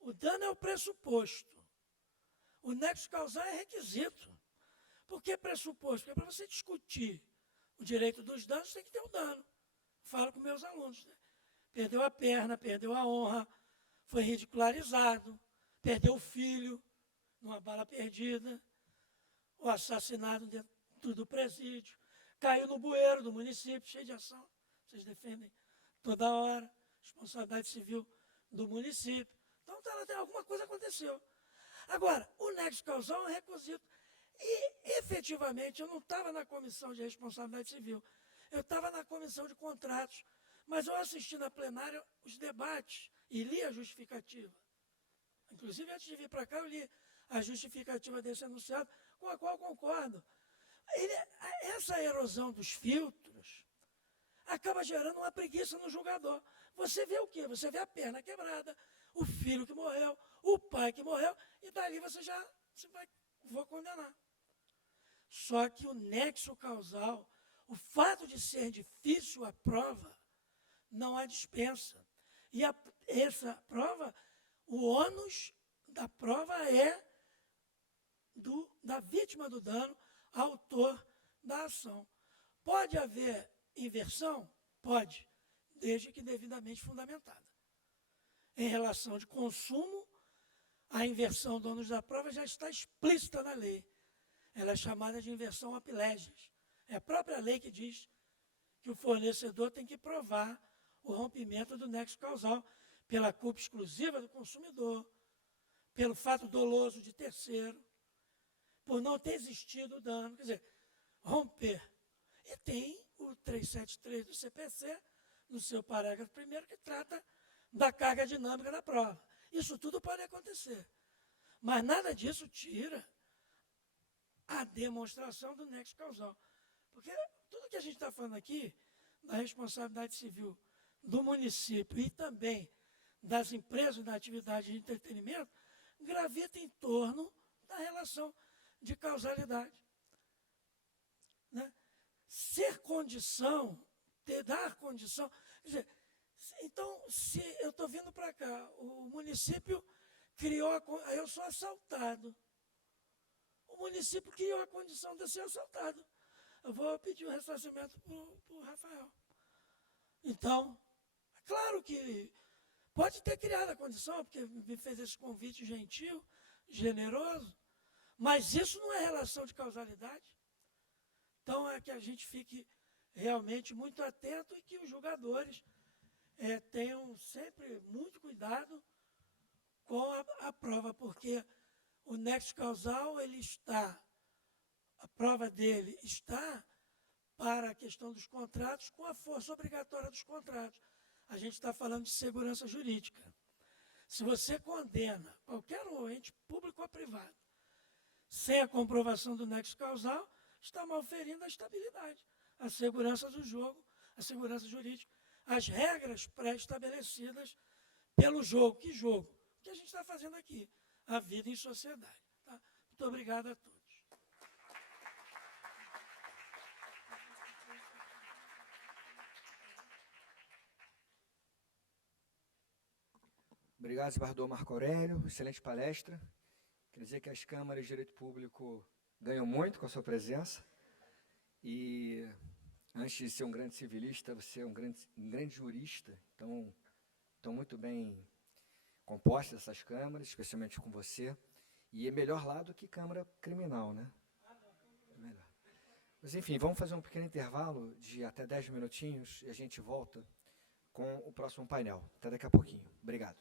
O dano é o pressuposto. O nexo causal é requisito. Por que pressuposto? Porque para você discutir o direito dos danos, tem que ter o dano. Falo com meus alunos, né? Perdeu a perna, perdeu a honra, foi ridicularizado, perdeu o filho numa bala perdida, o assassinado dentro do presídio, caiu no bueiro do município, cheio de ação. Vocês defendem toda hora, responsabilidade civil do município. Então, alguma coisa aconteceu. Agora, o nexo causal é um requisito. E, efetivamente, eu não estava na comissão de responsabilidade civil, eu estava na comissão de contratos, mas eu assisti na plenária os debates e li a justificativa. Inclusive, antes de vir para cá, eu li a justificativa desse enunciado, com a qual concordo. Essa erosão dos filtros acaba gerando uma preguiça no julgador. Você vê o quê? Você vê a perna quebrada, o filho que morreu, o pai que morreu, e dali você vai, vou condenar. Só que o nexo causal, o fato de ser difícil a prova, não há dispensa. E essa prova, o ônus da prova é da vítima do dano, autor da ação. Pode haver inversão? Pode, desde que devidamente fundamentada. Em relação de consumo, a inversão do ônus da prova já está explícita na lei. Ela é chamada de inversão apilégias. É a própria lei que diz que o fornecedor tem que provar o rompimento do nexo causal pela culpa exclusiva do consumidor, pelo fato doloso de terceiro, por não ter existido o dano. Quer dizer, romper. E tem o 373 do CPC, no seu parágrafo 1º, que trata da carga dinâmica da prova. Isso tudo pode acontecer. Mas nada disso tira a demonstração do nexo causal. Porque tudo que a gente está falando aqui, da responsabilidade civil do município e também das empresas da atividade de entretenimento, gravita em torno da relação de causalidade. Né? Ser condição, dar condição. Quer dizer, então, se eu estou vindo para cá, o município criou, eu sou assaltado. O município criou a condição de eu ser assaltado. Eu vou pedir o ressarcimento para o Rafael. Então, é claro que pode ter criado a condição, porque me fez esse convite gentil, generoso, mas isso não é relação de causalidade. Então, é que a gente fique realmente muito atento e que os julgadores tenham sempre muito cuidado com a prova, porque o nexo causal, a prova dele está para a questão dos contratos com a força obrigatória dos contratos. A gente está falando de segurança jurídica. Se você condena qualquer ente público ou privado sem a comprovação do nexo causal, está malferindo a estabilidade, a segurança do jogo, a segurança jurídica, as regras pré-estabelecidas pelo jogo. Que jogo? O que a gente está fazendo aqui? A vida em sociedade. Tá? Muito obrigado a todos. Obrigado, desembargador Marco Aurélio. Excelente palestra. Quer dizer que as câmaras de direito público ganham muito com a sua presença. E antes de ser um grande civilista, você é um grande jurista. Então, estão muito bem compostas essas câmaras, especialmente com você. E é melhor lá do que câmara criminal, né? É melhor. Mas, enfim, vamos fazer um pequeno intervalo de até 10 minutinhos e a gente volta com o próximo painel. Até daqui a pouquinho. Obrigado.